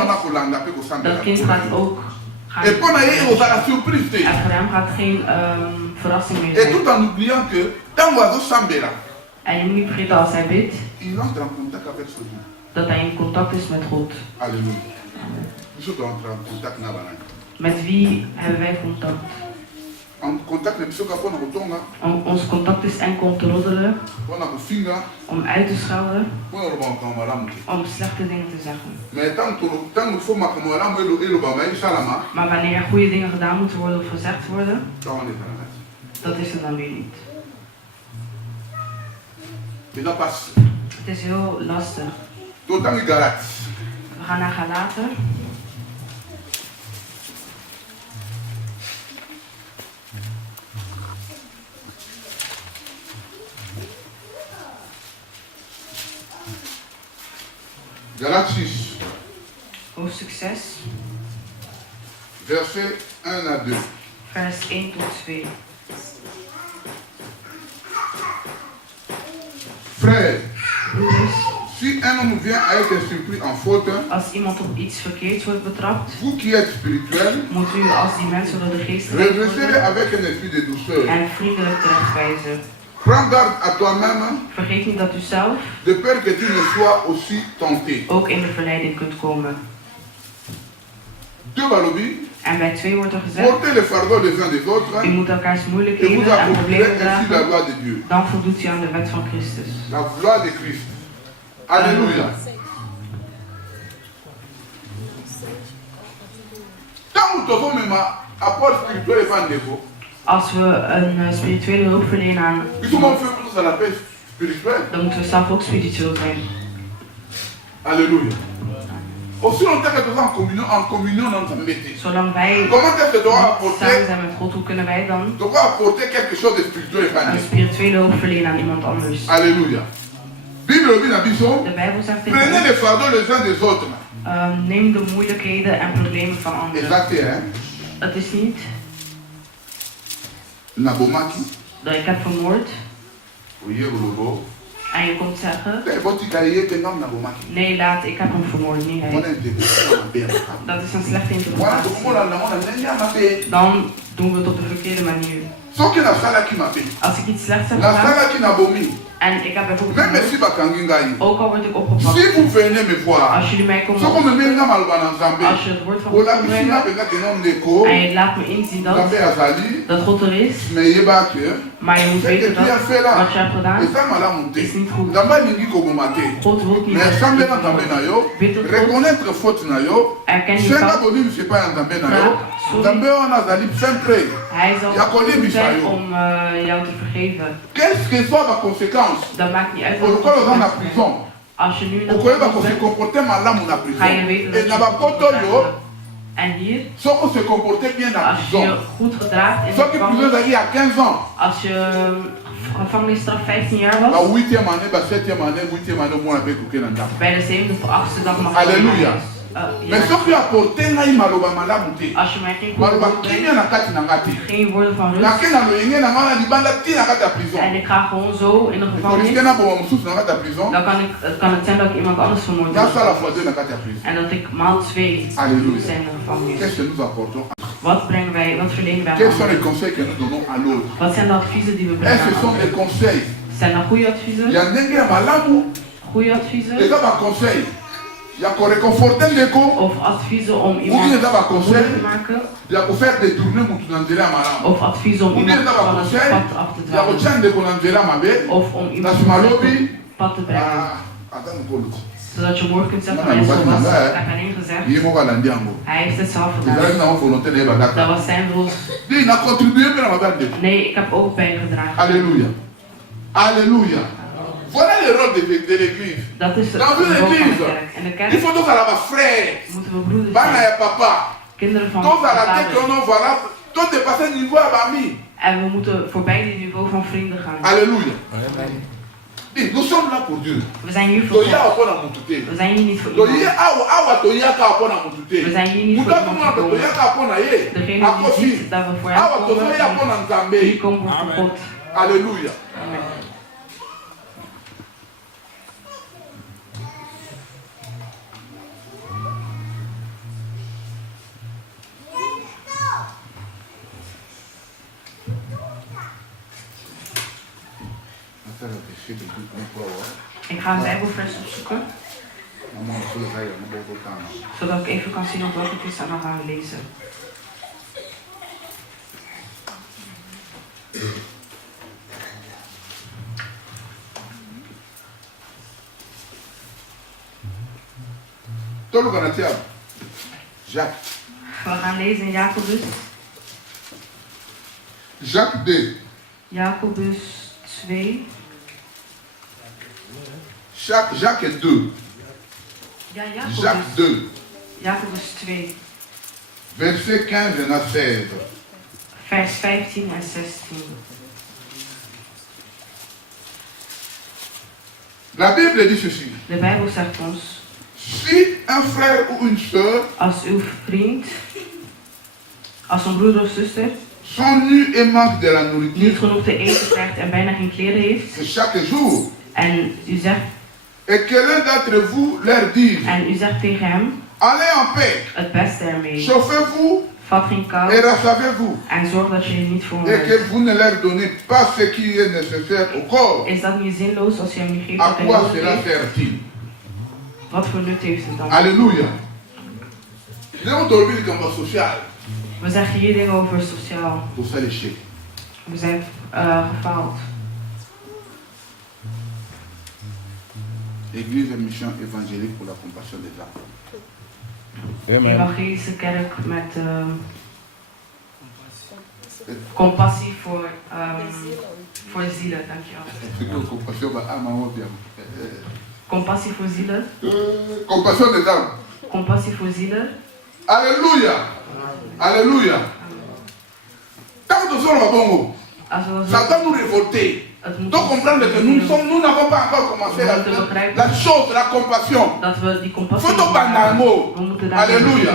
dat kind gaat ook gaan. En voor hem gaat geen verrassing meer zijn. En je moet niet vergeten als hij bidt, dat hij in contact is met God. Halleluja. Met wie hebben wij contact? Ons contact is enkel om te roddelen, om uit te schelden, om slechte dingen te zeggen. Maar wanneer er goede dingen gedaan moeten worden of gezegd worden, dat is er dan weer niet. Het is heel lastig. We gaan naar Galaten. Galates 6. Hoofdstuk 6. Verset 1 à 2. Vers 1 tot 2. Frère, si un homme vient à être surpris en faute, als iemand op iets verkeerds wordt betrapt, vous qui êtes spirituel, moet u als die mensen door de geest redressez avec un esprit de douceur. En vriendelijk terechtwijzen. Prends garde à toi-même, vergeet niet dat u zelf, de peur que tu ne sois aussi tenté. Ook in de verleiding kunt komen. En bij 2 wordt er gezegd, u moet elkaars moeilijkheden en problemen dragen, dan voldoet u aan de wet van Christus. La gloire de Christ. Alléluia. Als we een spirituele hulp verlenen aan iemand, dan moeten we zelf ook spiritueel zijn. Alléluia. Zolang wij samen zijn met God, hoe kunnen wij dan een spirituele hulp verlenen aan iemand anders? Alléluia. De Bijbel zegt tegen neem de moeilijkheden en problemen van anderen. Het is niet dat ik heb vermoord en je komt zeggen, nee, ik heb hem vermoord, niet hij. Dat is een slechte interpretatie. Dan doen we het op de verkeerde manier. Als ik iets slechts heb gedaan en ik heb bijvoorbeeld ook al word ik opgepakt, als jullie mij komen als je het woord van God brengt en je laat me inzien dat God er is, maar je moet weten dat wat je hebt gedaan is niet goed. God wil niet erken je fout. Hij zal goed zijn om jou te vergeven. Dat maakt niet uit wat als je nu in de prison bent, ga je weten dat je goed gedaan. En hier, als je je goed gedraagt in de gevangenis, als je gevangenisstraf 15 jaar was, bij de 7e of 8e dag mag je Alléluia. Als je mij geen goede woord brengt, geen woorden van rust, en ik ga gewoon zo in de gevangenis, dan kan het zijn dat ik iemand anders vermoord heb. En dat ik maal 2 zijn in de gevangenis. Wat verlenen wij aan anderen? Wat zijn de adviezen die we brengen aan anderen? Zijn er goede adviezen? Ya ndenge malamu. Goede adviezen? Et ça va conseil. Ya ko réconforter ndeko. Of adviezen om iemand moeilijk te maken. Ya ko faire détourner mutu na nzela malamu. Of adviezen om iemand van het pad af te dwalen. Ya ko tshande ndeko na nzela mabe. Of om iemand van het pad te brengen. Zodat je morgen kunt zeggen, hij is zoals, ik heb alleen gezegd. Hij heeft het zelf gedaan. Dat was zijn wil. Nee, ik heb ook bijgedragen. Alléluia. Alléluia. Voilà le rôle de l'église. Dat is het rôle van de kerk. En de kerk il faut donc avoir frère. Moeten we broeders Bana ya papa. Kinderen van vader. vader. Tot dépasser niveau à bami. En we moeten voorbij dit niveau van vrienden gaan. Alléluia. Nous sommes là pour Dieu. We zijn hier voor God. We zijn hier niet voor iemand. We zijn hier niet voor iemand gekomen. Degene die ziet dat we voor hem komen, die komen voor God. Alléluia. Amen. Ik ga een Bijbelvers opzoeken, zodat ik even kan zien op welke het is en dan gaan we lezen. Jacques. We gaan lezen in Jacobus. Jacques 2. Jacobus 2. Jacques 2. Ja, Jacobus. Jacques 2. Jacobus 2. Verset 15 à 16. Vers 15 en 16. La Bible dit ceci. De Bijbel zegt ons. Si un frère ou une sœur. Als uw vriend, als een broeder of zuster. Sont nus et manquent de la nourriture. Niet genoeg te eten krijgt en bijna geen kleren heeft. Chaque jour. En u zegt. Et que l'un d'entre vous leur dise. En u zegt tegen hem. Allez en paix. Het beste ermee. Chauffez-vous. Vat geen kou. Et rassavez-vous. En zorg dat je je niet verhongert. Et que vous ne leur donnez pas ce qui est nécessaire au corps. Is dat niet zinloos als je hem niet geeft à wat hij quoi nodig cela heeft? sert-il? Wat voor nut heeft het dan? Alléluia. We zeggen hier dingen over sociaal. We zijn gefaald. Église et mission évangélique pour la compassion des âmes. Evangelische kerk met compassie voor zielen, dankjewel. Compassie voor zielen. Compassion des âmes. Compassie voor zielen. Alléluia. Alléluia. Quand nous sommes à Bongo, ça doit nous révolter. Donc comprendre que nous n'avons pas encore commencé la chose, la compassion. Faut donc pas mot. Alléluia.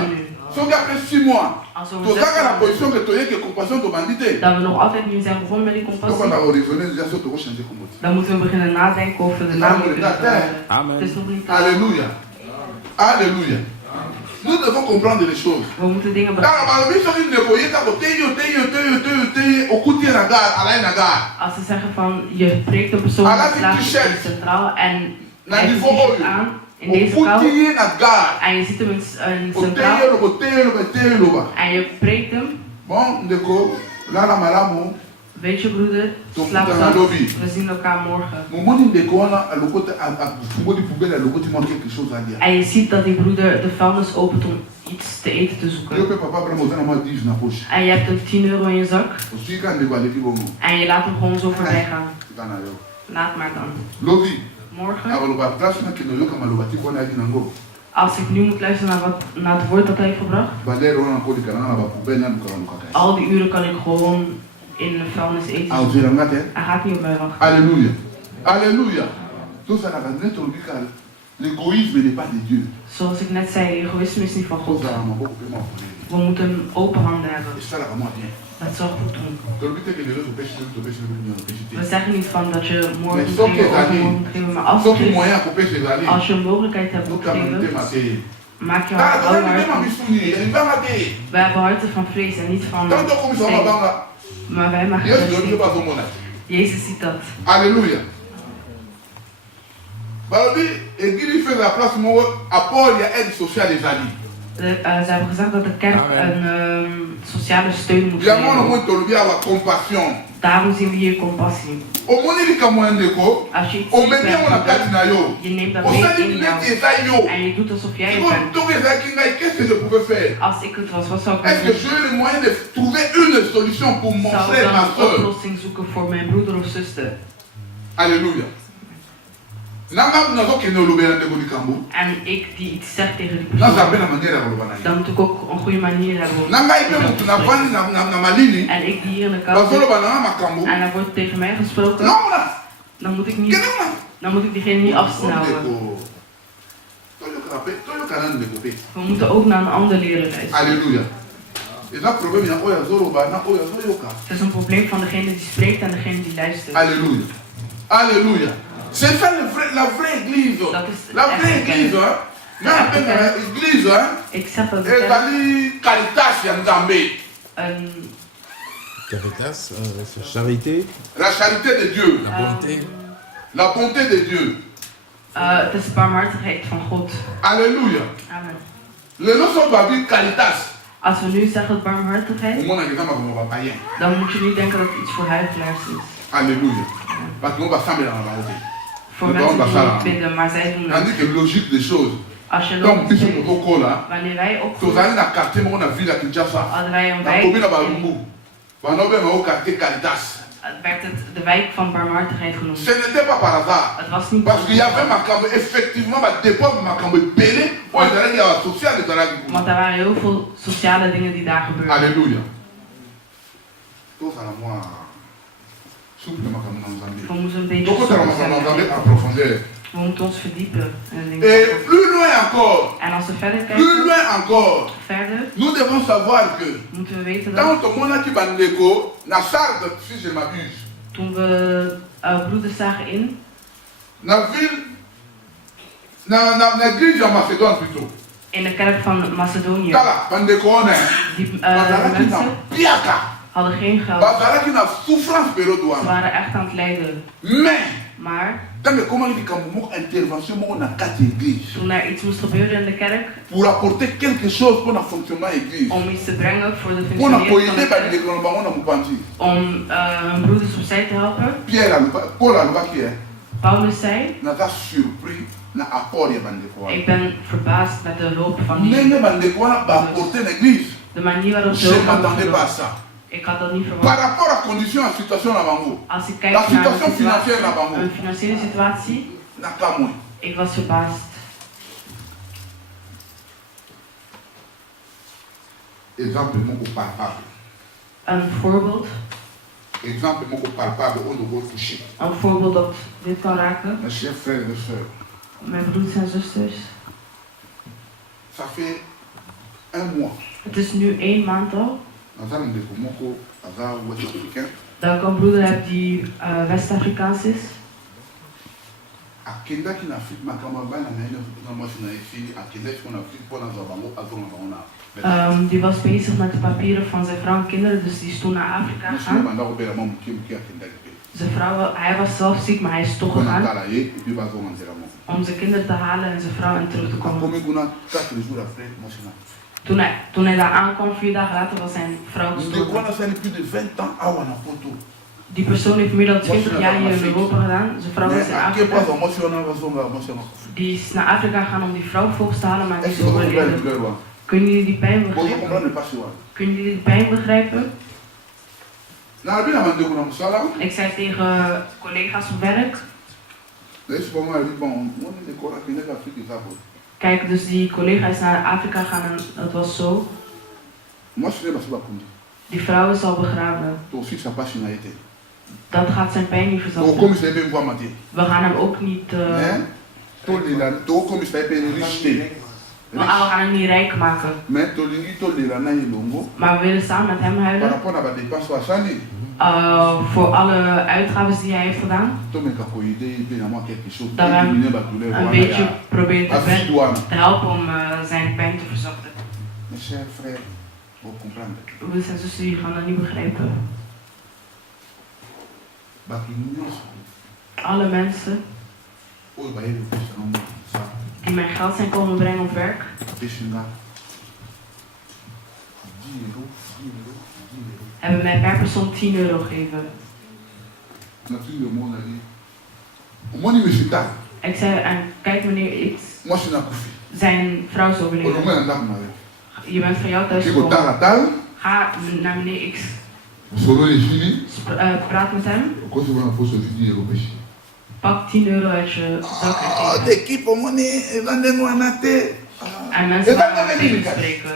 Sauf qu'après 6 mois, tu as la position que tu as que compassion de bandité. Dat we nog altijd niet zijn begonnen met die compassie. Dan moeten we beginnen nadenken over de naam die we hebben. Het is nog niet. Alléluia. Alléluia. Nous devons comprendre les choses. We moeten dingen begrijpen. Als ze zeggen van je preekt een persoon centraal en hij zit aan in deze kou en je ziet hem in centraal en je preekt hem. Weet je broeder, slaap zacht, we zien elkaar morgen. En je ziet dat die broeder de vuilnis opent om iets te eten te zoeken. En je hebt een 10 euro in je zak. En je laat hem gewoon zo voorbij gaan. Laat maar dan. Morgen. Als ik nu moet luisteren naar het woord dat hij heeft gebracht. Al die uren kan ik gewoon in de vuilnis eten. Hij gaat niet op mij wachten. Alléluia. Alléluia. L'égoïsme n'est pas de Dieu. Zoals ik net zei, egoïsme is niet van God. We moeten open handen hebben. Dat zal goed doen. We zeggen niet van dat je morgen moet geven, maar als je een mogelijkheid hebt om te geven, maak je hart van. We hebben harten van vlees en niet van. Maar wij maken het. Jezus ziet dat. Alléluia. L'église fait la place pour apport et aide sociale des alliés. Ze hebben gezegd dat de kerk een sociale steun moet geven. Daarom zien we hier compassie. Als je iets ziet, je neemt dat mee in jou. En je doet alsof jij het bent. Als ik het was, wat zou ik doen? Zou ik dan een oplossing zoeken voor mijn broeder of zuster? Alléluia. En ik die iets zeg tegen die persoon, dan moet ik ook een goede manier hebben. En ik die hier in de kant zit, en er wordt tegen mij gesproken, dan moet ik diegene niet afsnauwen. We moeten ook naar een ander leren luisteren. Alléluia. Het is een probleem van degene die spreekt en degene die luistert. Alléluia. Alléluia. C'est ça la vraie église. La vraie église, hein. L'église, hein. Ik zeg dat de Caritas, Caritas, charité. La charité de Dieu. La bonté. La bonté de Dieu. Het is de barmhartigheid van God. Alléluia. Amen. Le nom sont pas dit Caritas. Als we nu zeggen barmhartigheid, dan moet je niet denken dat het iets voor huigelaars is. Alléluia. Voor mensen die niet bidden, maar zij doen het. Logique des choses. Als je loopt, wanneer wij opgroeien, hadden wij een wijk werd het de wijk van barmhartigheid genoemd. Ce n'était pas par hasard. Het was niet parce qu'il y avait effectivement want er waren heel veel sociale dingen die daar gebeurden. Alléluia. We moeten een beetje we moeten ons verdiepen. Et plus loin encore. En als we verder kijken, plus loin encore. Verder, nous devons savoir que moeten we weten dat toen we broeders zagen in in de kerk van Macedonië, die mensen hadden geen geld. Ze waren echt aan het lijden. Maar toen er iets moest gebeuren in de kerk, om iets te brengen voor de functionering van de kerk, om hun broeders opzij te helpen, Paulus zei, ik ben verbaasd met de hulp van die de manier waarop ze hulp hadden. Ik had dat niet verwacht. Par rapport à condition, à situation là-bas. Als ik kijk naar een financiële situatie, ik was verbaasd. Exemple mon palpable. Een voorbeeld. Exemple mon palpable on le voit toucher. Een voorbeeld dat dit kan raken. Mes chers frères et sœurs. Mijn broers en zusters. Ça fait un mois. Het is nu 1 maand al. Dat ik een broeder heb die West-Afrikaans is. Die was bezig met de papieren van zijn vrouw en kinderen, dus die is toen naar Afrika gegaan. Zijn vrouw, hij was zelf ziek, maar hij is toch gegaan om zijn kinderen te halen en zijn vrouw en terug te komen. Toen hij daar aankwam, 4 dagen later, was zijn vrouw gestorven. Die persoon heeft meer dan 20 jaar hier in Europa gedaan. Zijn vrouw is in Afrika. Die is naar Afrika gegaan om die vrouw volgens te halen, maar die is overleden. Kunnen jullie die pijn begrijpen? Kunnen jullie die pijn begrijpen? Ik zei tegen collega's op werk. Kijk, dus die collega is naar Afrika gegaan en dat was zo. Die vrouw is al begraven. Dat gaat zijn pijn niet verzachten. We gaan hem ook niet... we gaan hem niet rijk maken. Maar we willen samen met hem huilen. Voor alle uitgaven die hij heeft gedaan. Dat we hem een beetje proberen te helpen om zijn pijn te verzachten. Broers en zussen, jullie gaan dat niet begrijpen. Alle mensen die mijn geld zijn komen brengen op werk, hebben mij per persoon 10 euro gegeven. Ik zei, en kijk meneer X, zijn vrouw is overleden. Je bent van jou thuis gekomen. Ga naar meneer X. Praat met hem. Pak 10 euro uit je zak en mensen gaan tegen spreken.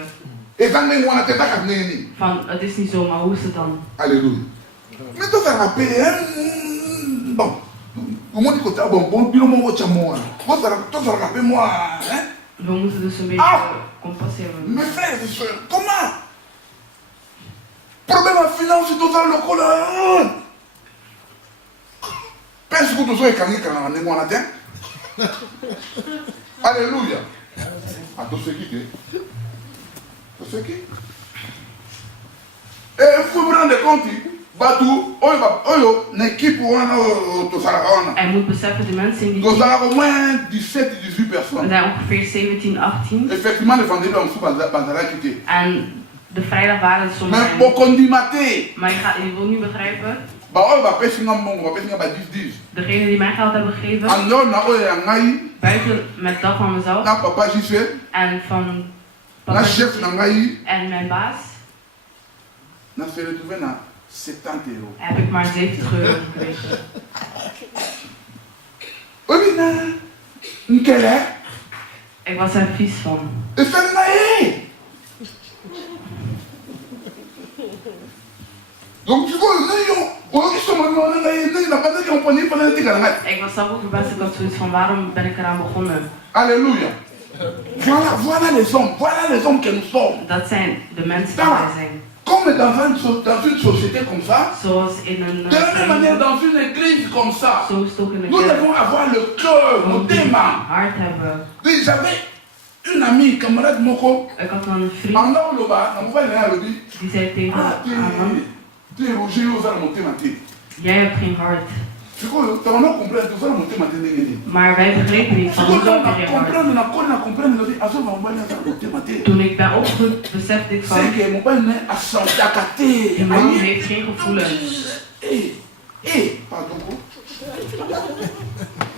Van, het is niet zo, maar hoe is het dan? Alléluia. Mais toi, ça rappelle, bon, comment tu comptes, bon, bien mon vote à moi. Toi, ça rappelle moi, hein? We moeten dus een beetje compasseren. Mes frères et sœurs, comment? Problème à finance, tout ça, le colère. Pense que tout ça est gagné quand on est moins atteint. Alléluia. Ah, tout ce qui est. Tout ce qui est. Et il faut vous rendre compte, hij moet beseffen, de mensen in die team, au moins 17, 18 personnes. Er zijn ongeveer 17, 18. Effectivement, le vendredi, on s'est en de vrijdag waren het soms. Maar je wil niet begrijpen. Degene die mij geld hebben gegeven, buiten met dat van mezelf en van papa en mijn baas, heb ik maar 70 euro gekregen. Ik was er vies van. Donc tu vois, ik was zelf ook verbaasd, ik had zoiets van waarom ben ik eraan begonnen. Alléluia. Voilà les hommes que nous sommes. Dat zijn de mensen die wij zijn. Comme dans une société comme ça, zoals in een de la même manière dans une église comme ça, zo is het ook in een nous devons avoir le cœur, nos démons. Hart hebben. Dus j'avais une amie, camarade Moko, ik had een vriend die zei tegen jij hebt geen hart. Maar wij begrepen niet van hoe heb je geen hart. Toen ik ben opgegroeid besefte ik van die man heeft geen gevoelens.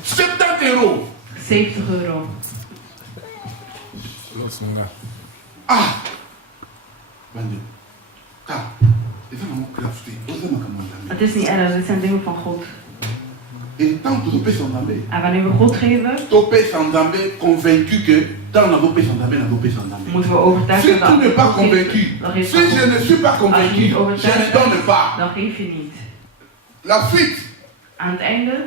70 euro. 70 euro. Ah! Het is niet erg, dit zijn dingen van God. En wanneer we God geven, moeten we overtuigen dat si tu n'es pas convaincu, si je ne suis pas convaincu, je ne donne pas. Dan geef je niet. La suite. Aan het einde,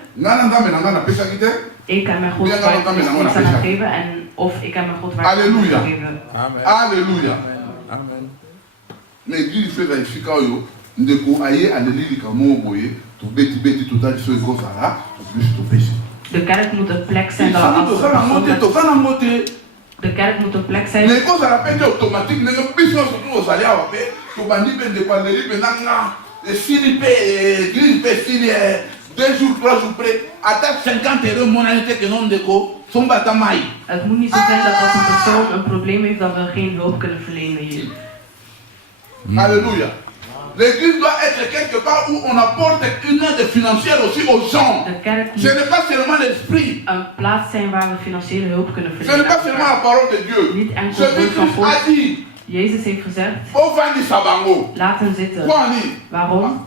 ik kan mijn God iets aan geven en of ik kan mijn God waar geven. Amen. Alléluia. Amen. L'église fait la ifikayo, ndeko aye aleli kamo boye, to beti to dali so ego sala, to plus to pesi. De kerk moet een plek zijn dat als de kerk moet een plek zijn. Les causes à la peine automatique, n'est pas besoin surtout aux alliés à la paix, to bandi ben de pandeli ben nanga, et s'il paie, église paie, s'il 2 jours, 3 jours près, attaque 50 euros monalité que non déco, son batamai. Het moet niet zo zijn dat als een persoon een probleem heeft dat we geen hulp kunnen verlenen hier. Alléluia. L'église doit être quelque part où on apporte une aide financière aussi aux gens. Ce n'est pas seulement l'esprit. Een plaats zijn waar we financiële hulp kunnen verlenen. Ce n'est pas seulement la parole de Dieu. Niet enkel het woord van God. Jezus heeft gezegd, laat hem zitten. Waarom?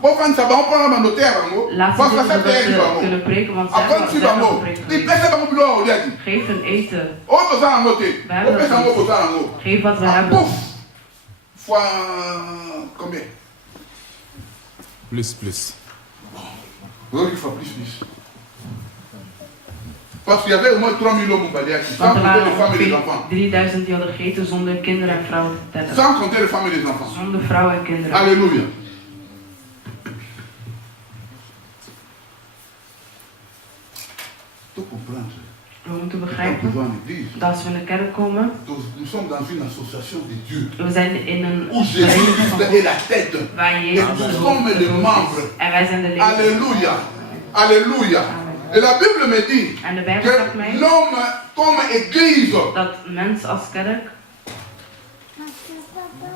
Laat ze zitten zodat ze kunnen preken, want ze hebben gepreken. Geef hun eten. We hebben het niet. Geef wat we hebben. Combien? Plus. Parce qu'il y avait au moins 3000 hommes qui want er waren ongeveer 3000 die hadden gegeten zonder kinderen en vrouwen te tellen. Sans compter les femmes et les enfants. Zonder vrouwen en kinderen. Alléluia. Tu comprends? We moeten begrijpen dat als we in de kerk komen, nous sommes dans une association de Dieu. We zijn in een où Jésus est la tête. Waar Jezus et nous sommes les membres. En wij zijn de leden. Alléluia. Alléluia. Et la Bible me dit que l'homme comme église dat mens als kerk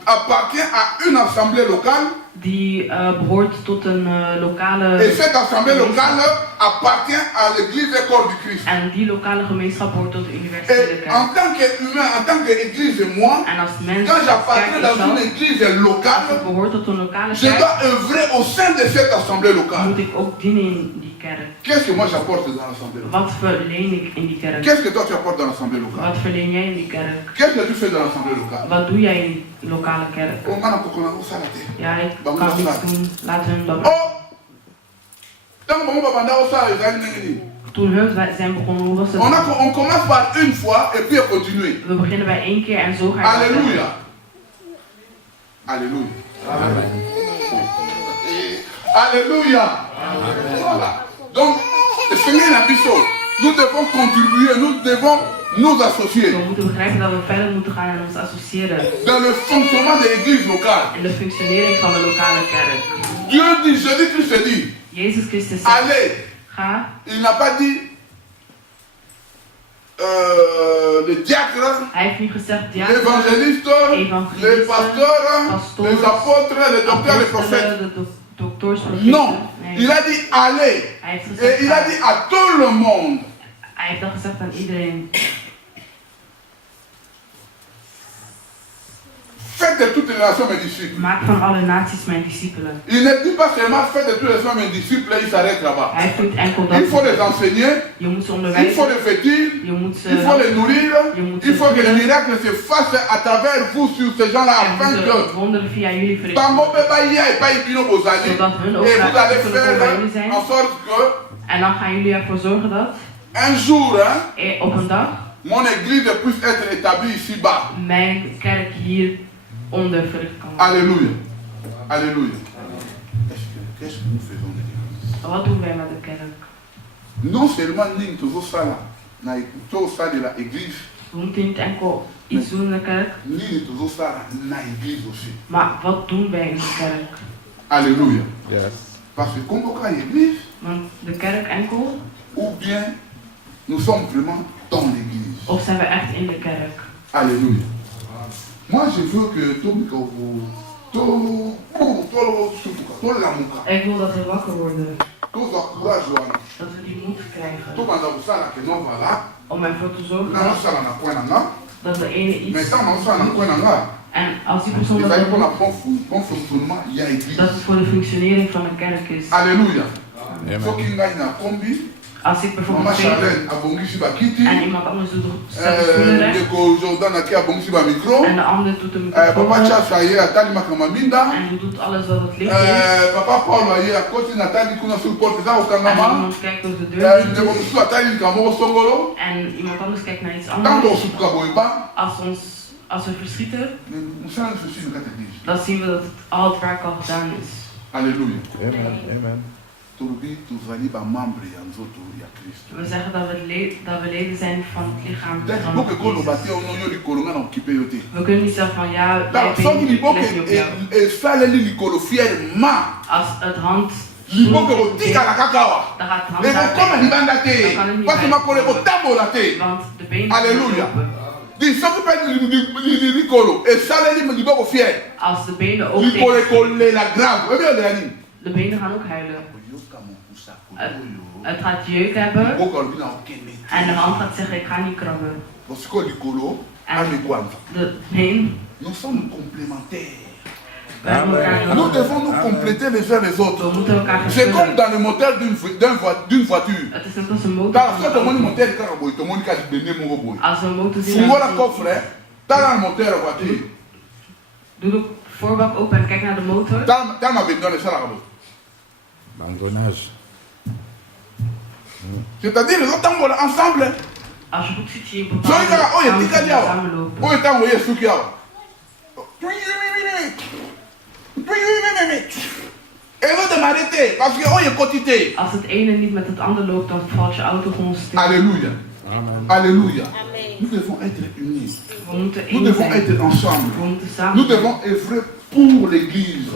appartient à une assemblée locale. Die behoort tot een lokale. Et cette assemblée locale appartient à l'église et corps du Christ. En die lokale gemeenschap behoort tot de universele kerk. En tant qu'humain, en tant qu'église, moi, en als mens, quand j'appartiens dans une église locale, behoort tot een lokale je dois œuvrer au sein de cette assemblée locale. Moet ik ook dienen in die kerk. Qu'est-ce que moi j'apporte dans l'assemblée locale? Wat verleen ik in die kerk? Qu'est-ce que toi tu apportes dans l'assemblée locale? Wat verleen jij in die kerk? Qu'est-ce que tu fais dans l'assemblée locale? Wat doe jij in die lokale kerk? Ja, ik kan niets doen. Laten we hem dat. Toen hun zijn begonnen, hoe was het? On commence par une fois et puis on continue. We beginnen bij 1 keer en zo ga je. Alléluia. Alléluia. Alléluia. Voilà. Donc, Seigneur la Bisso, nous devons contribuer, nous devons nous associer. We moeten begrijpen dat we verder moeten gaan en ons associëren. Dans le fonctionnement de l'église locale. In de functionering van de lokale kerk. Dieu dit, Jésus-Christ dit. Jezus Christus zegt. Allez. Ga. Il n'a pas dit les diacres, l'évangéliste, les pasteurs, les apôtres, les docteurs, les prophètes. Non, il a dit allez. Et il a dit à tout le monde. Hij heeft dat gezegd aan iedereen. Faites de toutes les nations mes disciples. Maak van alle naties mijn discipelen. Il ne dit pas seulement faites de toutes les nations mes disciples et il s'arrête là-bas. Hij doet enkel dat. Il faut les enseigner. Je moet ze onderwijzen. Il faut les vêtir. Je moet ze. Il faut les nourrir. Il faut que les miracles se fassent à travers vous sur ces gens-là afin que. Wonderen via jullie verrichten. Et vous allez faire en sorte que. En dan gaan jullie ervoor zorgen dat. Un jour, op een dag. Mon église puisse être établie ici-bas. Mijn kerk hier onder verricht kan worden. Alléluia. Alléluia. Qu'est-ce que nous faisons de l'église? Wat doen wij met de kerk? Non seulement nous toujours ça là, tout ça de l'église. We moeten niet enkel iets doen in de kerk. Nous toujours ça là, na église aussi. Maar wat doen wij in de kerk? Alléluia. Yes. Parce que comme on l'église. Want de kerk enkel. Ou bien nous sommes vraiment dans l'église. Of zijn we echt in de kerk? Alléluia. Moi je veux que tout ik wil dat we wakker worden. Dat we die moed krijgen. Om ervoor te zorgen dat de ene iets. En als die persoon dat het voor de functionering van de kerk is. Alléluia. Amen. Als ik bijvoorbeeld en iemand anders doet de schoenen recht en de ander doet de microfoon en die doet alles wat het licht is Papa Paul en iemand kijkt door de deur en iemand anders kijkt naar iets anders als we verschieten dan zien we dat al het werk al gedaan is. Halleluja. Amen. We zeggen dat we leden zijn van het lichaam van Jezus. We kunnen niet zeggen van ja, wij zijn niet op jou. Als het hand dan gaat het hand want de benen als de benen ook de benen gaan ook huilen. Het gaat jeuk hebben en de hand gaat zeggen ik ga niet krabben. En de been. Nous devons nous compléter les uns les autres. C'est comme dans le moteur d'une voiture. Dans le moteur le coffre, dans le moteur de voiture. Doe de voorbak open en kijk naar de motor. C'est-à-dire, nous sommes ensemble. Als je goed ziet, zie je bepaalde samenlopen. Als het ene niet met het ander loopt, dan valt je auto gewoon stil. Alléluia. Amen. Alléluia. Nous devons être unis. Nous devons être ensemble. Nous devons œuvrer pour l'Église.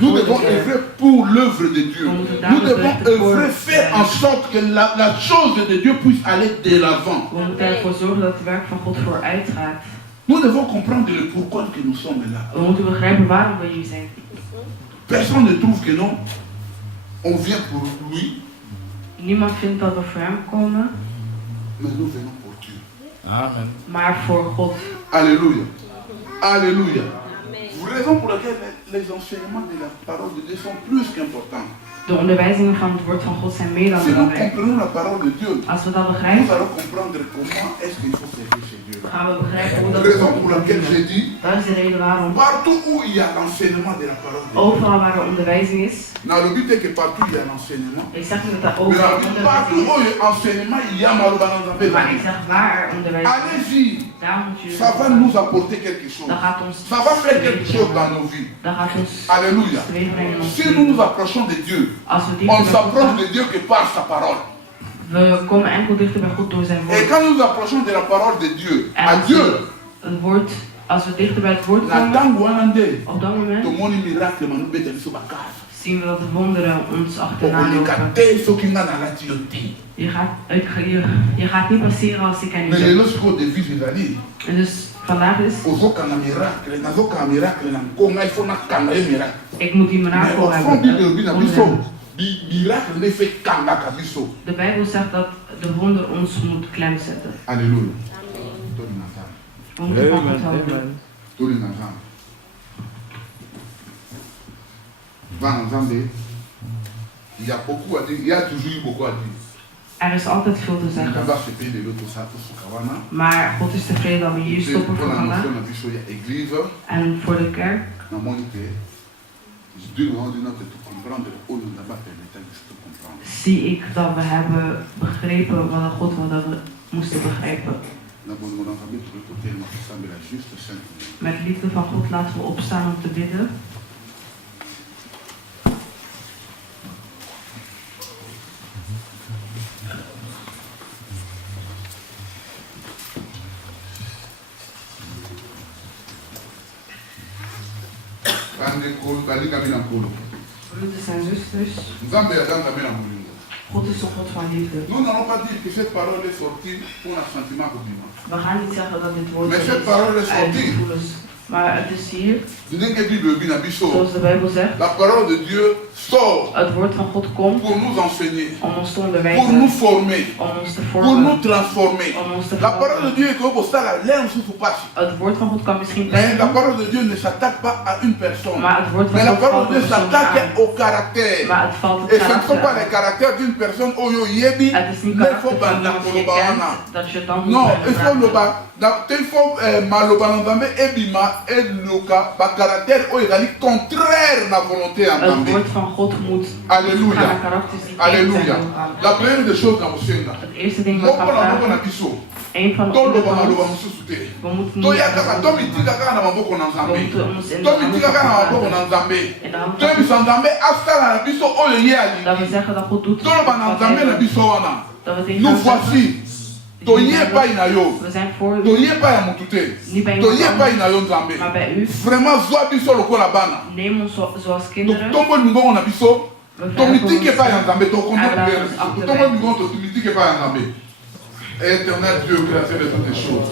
Nous devons œuvrer pour l'œuvre de Dieu. Nous devons œuvrer, faire en sorte que la chose de Dieu puisse aller de l'avant. Nous devons comprendre le pourquoi que nous sommes là. Personne ne trouve que non. On vient pour lui. Niemand vindt dat we voor hem komen. Mais nous venons pour Dieu. Amen. Maar voor God. Alléluia. Alléluia. Raison pour laquelle les enseignements de la parole de Dieu sont plus qu'importants. De onderwijzingen van het woord van God zijn meer dan Si nous belangrijk. comprenons la parole de Dieu, Als we dat nous begrijpen, allons comprendre comment est-ce qu'il faut servir chez Dieu. gaan we begrijpen hoe dat Raison God pour moet laquelle j'ai dienen. dit, Dat is de reden waarom. partout où il y a l'enseignement de la parole de Dieu. Overal waar er onderwijzing is. Non, le but est que partout il y a l'enseignement. Ik zeg niet dat er Mais overal partout onderwijzing où il y a l'enseignement, il y a is. Maar ik zeg waar er onderwijzing is. Allez-y. Daar moet je. Ça va nous apporter quelque chose. Dat gaat ons. Ça va faire quelque chose dans nos vies. Dat gaat ons. Alléluia. Si nous nous approchons de Dieu, Als we on dichter bij God s'approche gaan, de Dieu que par sa parole. we komen enkel dichter bij God door zijn Et woord. quand nous nous approchons de la parole de Dieu, En à als Dieu, we het woord, als we dichter bij het woord la komen, tango anande, op dat moment tout monde miracle manu bete biso bakasa. zien we dat de wonderen ons achterna On lopen. ekate soki nga na lati yo te. Je gaat niet passeren als ik er niet Mais ben. lelo sikoyo devise ezali, En dus vandaag is, ozokanga miracle, nazokanga miracle na nkonga ifo nakanga ye miracle. ik moet die Mais mirakel au fond hebben. Bible elobi na biso, miracle nde fe kangaka biso. De Bijbel zegt dat de wonder ons moet klem zetten. Alléluia. Toli na Nzambe. We moeten van Amen. God houden. Amen. Toli na Nzambe. Va na Nzambe, il y a beaucoup à dire, il y a toujours eu beaucoup à dire. Er is altijd veel te zeggen. Kaba sepe lelo tosato sukawana. Maar God is tevreden dat we hier stoppen voor Pour la vandaag. notion na biso ya église, En voor de kerk. namoni te Dieu nous rend notre tout comprendre oyo na ba permettre biso tout comprendre. Zie ik dat we hebben begrepen wat God wil dat we moesten begrijpen. Na bon mon Nzambe to ko tellement sambela juste sainte. Met liefde van God laten we opstaan om te bidden. Broeders en zusters, God is een God van liefde. Nous n'allons pas dire que cette parole est sortie pour un sentiment commun. We gaan niet zeggen dat dit woord Mais is cette parole est uit sortie. gevoelens. Maar het is hier, Ndenge Bible bi na biso. zoals de Bijbel zegt, La parole de Dieu sort het woord van God komt pour nous enseigner, om ons te pour nous onderwijzen, former, om ons te pour nous vormen, transformer. om ons te La parole de veranderen. Dieu est comme ça, la l'air sous passe. Het woord van God kan misschien Mais pijn la doen, parole de Dieu ne s'attaque pas à une personne. maar het woord van Mais la God parole valt de een Dieu persoon s'attaque aan. au caractère. Maar het valt Et het ce ne sont karakter pas les aan. caractères d'une personne oyo yebi, Het is niet mais karakter faut van banda iemand die je kolobana. kent, dat je het dan moet Non, blijven il faut vragen. loba. Il faut maloba nzambe ebima eluka ba caractère oyo ezali contraire na volonté ya Het Nzambe. woord van God moet Alléluia. gaan naar karakters die tegen Alléluia. zijn gaan. La première des choses na kosenga. Het eerste ding wat ik Moko ga na moko na vragen, biso. een van de Toloba onderwerpen, maloba mosusu te. we moeten niet Toya kaka zeggen, tomitika kaka na maboko na we Nzambe. moeten ons in de Tomitika kaka na maboko na handen Nzambe. in de hand Toyebisa Nzambe asala na biso oyo ye dat we alingi. zeggen dat God doet Toloba na wat Nzambe hij na wil. biso wana. Dat we tegen Nous hem zeggen, voici. Toye epai na yo. we zijn voor u, Toye epai ya motu te. niet bij iemand Toye epai anders, na yo Nzambe. maar bij u. Vraiment zwa biso lokola bana. Neem ons zoals kinderen, Tombo lingongo na biso. we Tomitiki epai ya verven Nzambe. ons Tokonde ons tombo lingongo tomitiki epai ya Nzambe. Éternel Dieu, créateur de toutes les choses.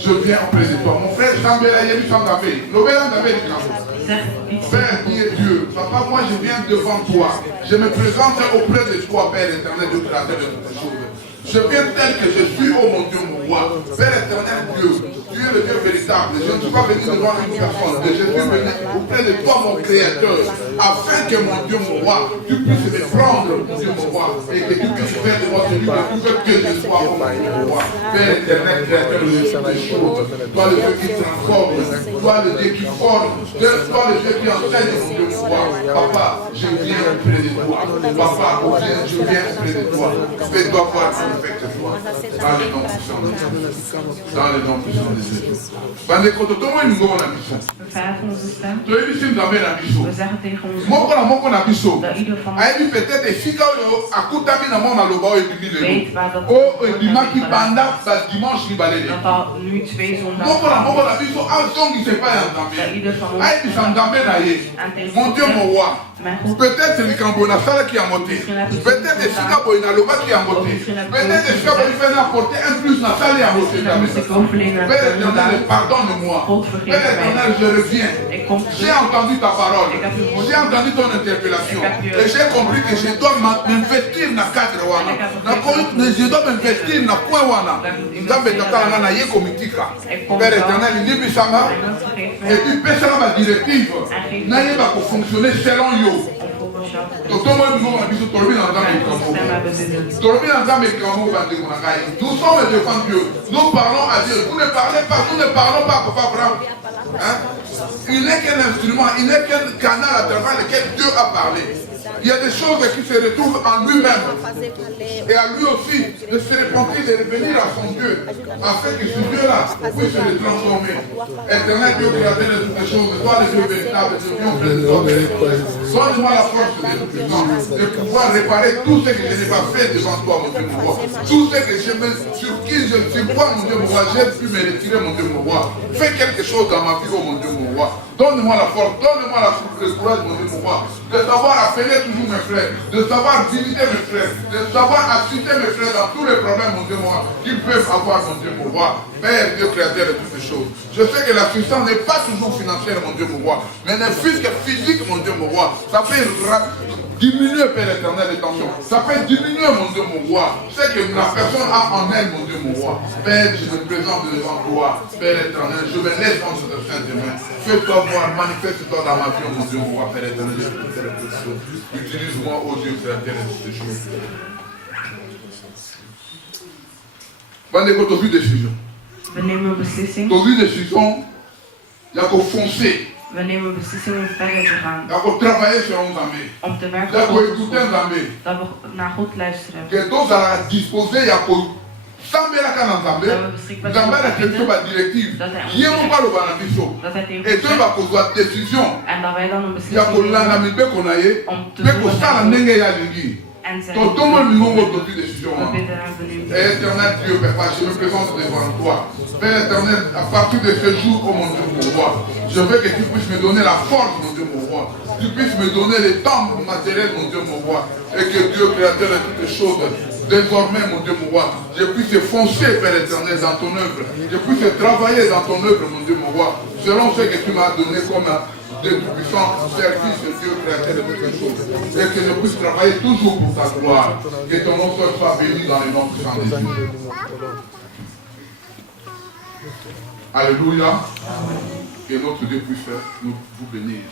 Je viens auprès de toi. Mon frère Jean-Bela Yebi Sangabe. Lobela Nzambe Likambo. zeg iets. Père qui est Dieu, Papa, moi je viens devant toi. Je me présente auprès de toi, Père éternel, Dieu créateur de toutes les choses. Je viens tel que je suis, oh mon Dieu, mon roi. Père éternel, Dieu, tu es le Dieu véritable. Je ne suis pas venu devant une personne, mais je suis venu auprès de toi, mon Créateur, afin que mon Dieu, mon roi, tu puisses me prendre, mon Dieu, mon roi, et que tu puisses faire de moi celui que je sois, oh mon Dieu, mon roi. Père éternel, Créateur de toutes les choses, toi le Dieu qui transforme, toi le Dieu qui forme, toi le Dieu qui qui enseigne, mon Dieu, mon roi. Papa, je viens auprès de toi. Papa, je viens auprès de toi. Fais-toi voir un effet de toi. Dans les noms puissants de Jésus. Dans les noms puissants de Jésus. Bandeko, tout le monde est nouveau dans la mission. Tu es ici dans la mission. Mon na biso. Ayebi peut-être efika oyo akutami na mwa maloba oyo ebimi lelo. O ebimaki banda ba dimanche libalele. Moko na biso azongise pa ya Nzambe. Ayebisa Nzambe na ye. Mon Dieu mon roi. Peut-être likambo na sala ki ya mote. Peut-être esika boye na loba ki ya mote. Peut-être esika boye fait apporter un plus na sala ya mote. Père éternel, pardonne-moi. Père éternel, je reviens. J'ai entendu ta parole. J'ai entendu ton interpellation. Et j'ai compris que je dois m'investir dans le cadre wana. Je dois m'investir dans le point wana. Nzambe takala na ye komitika. Père éternel, il dit bisama. Et puis pesera ma directive. Na ye ba ko fonctionner selon yo. Nous sommes devant Dieu. Nous parlons à Dieu. Vous ne parlez pas, nous ne parlons pas, Papa Abraham. Hein? Il n'est qu'un instrument, il n'est qu'un canal à travers lequel Dieu a parlé. Il y a des choses qui se retrouvent en lui-même. Et à lui aussi de se repentir, de revenir à son Dieu. Afin que ce Dieu-là puisse se transformer. Éternel Dieu créateur de toutes les choses, toi le Dieu véritable, Dieu auprès de toi. Donne-moi la force de pouvoir réparer tout ce que je n'ai pas fait devant toi, mon Dieu, mon roi. Tout ce que sur qui je ne suis pas, mon Dieu, mon roi, j'ai pu me retirer, mon Dieu, mon roi. Fais quelque chose dans ma vie, oh mon Dieu, mon roi. Donne-moi la force, donne-moi le courage, mon Dieu, mon roi, de savoir appeler toujours mes frères, de savoir visiter mes frères, de savoir assister mes frères dans tous les problèmes, mon Dieu, mon roi, qu'ils peuvent avoir, mon Dieu, mon roi. Père, Dieu créateur de toutes les choses. Je sais que l'assistance n'est pas toujours financière, mon Dieu, mon roi, mais n'est plus que physique, mon Dieu, mon roi. Ça peut diminuer, Père éternel, les tensions. Ça peut diminuer, mon Dieu, mon roi. C'est que la personne a en elle, mon Dieu, mon roi. Père, je me présente devant toi. Père éternel, je me laisse dans cette sainte main. Fais-toi voir, manifeste-toi dans ma vie, mon Dieu, mon roi, Père éternel, de toutes les choses. Utilise-moi, ô Dieu, créateur de toutes les choses. Bandeko, tu as vu des décisions. Tu as vu des décisions. Il y a qu'au foncer. We nemen beslissingen om verder te gaan. Om te werken voor God. Dat we naar God luisteren. Dat we beschikbaar zijn voor directief. Dat hij en dat wij dan een beslissing nemen om te doen. En zijn Éternel Dieu, Père, je me présente devant toi. Père éternel, à partir de ce jour, oh mon Dieu, mon roi, je veux que tu puisses me donner la force, mon Dieu, mon roi. Tu puisses me donner les temps matériels, mon Dieu, mon roi. Et que Dieu, créateur de toutes les choses, désormais, mon Dieu, mon roi, je puisse foncer, Père éternel, dans ton œuvre. Je puisse travailler dans ton œuvre, mon Dieu, mon roi, selon ce que tu m'as donné comme de tout-puissant service de Dieu, créateur de toutes les choses. Et que je puisse travailler toujours pour ta gloire. Que ton nom soit béni dans les noms puissants de Dieu. Alléluia. Que notre Dieu puisse vous bénir.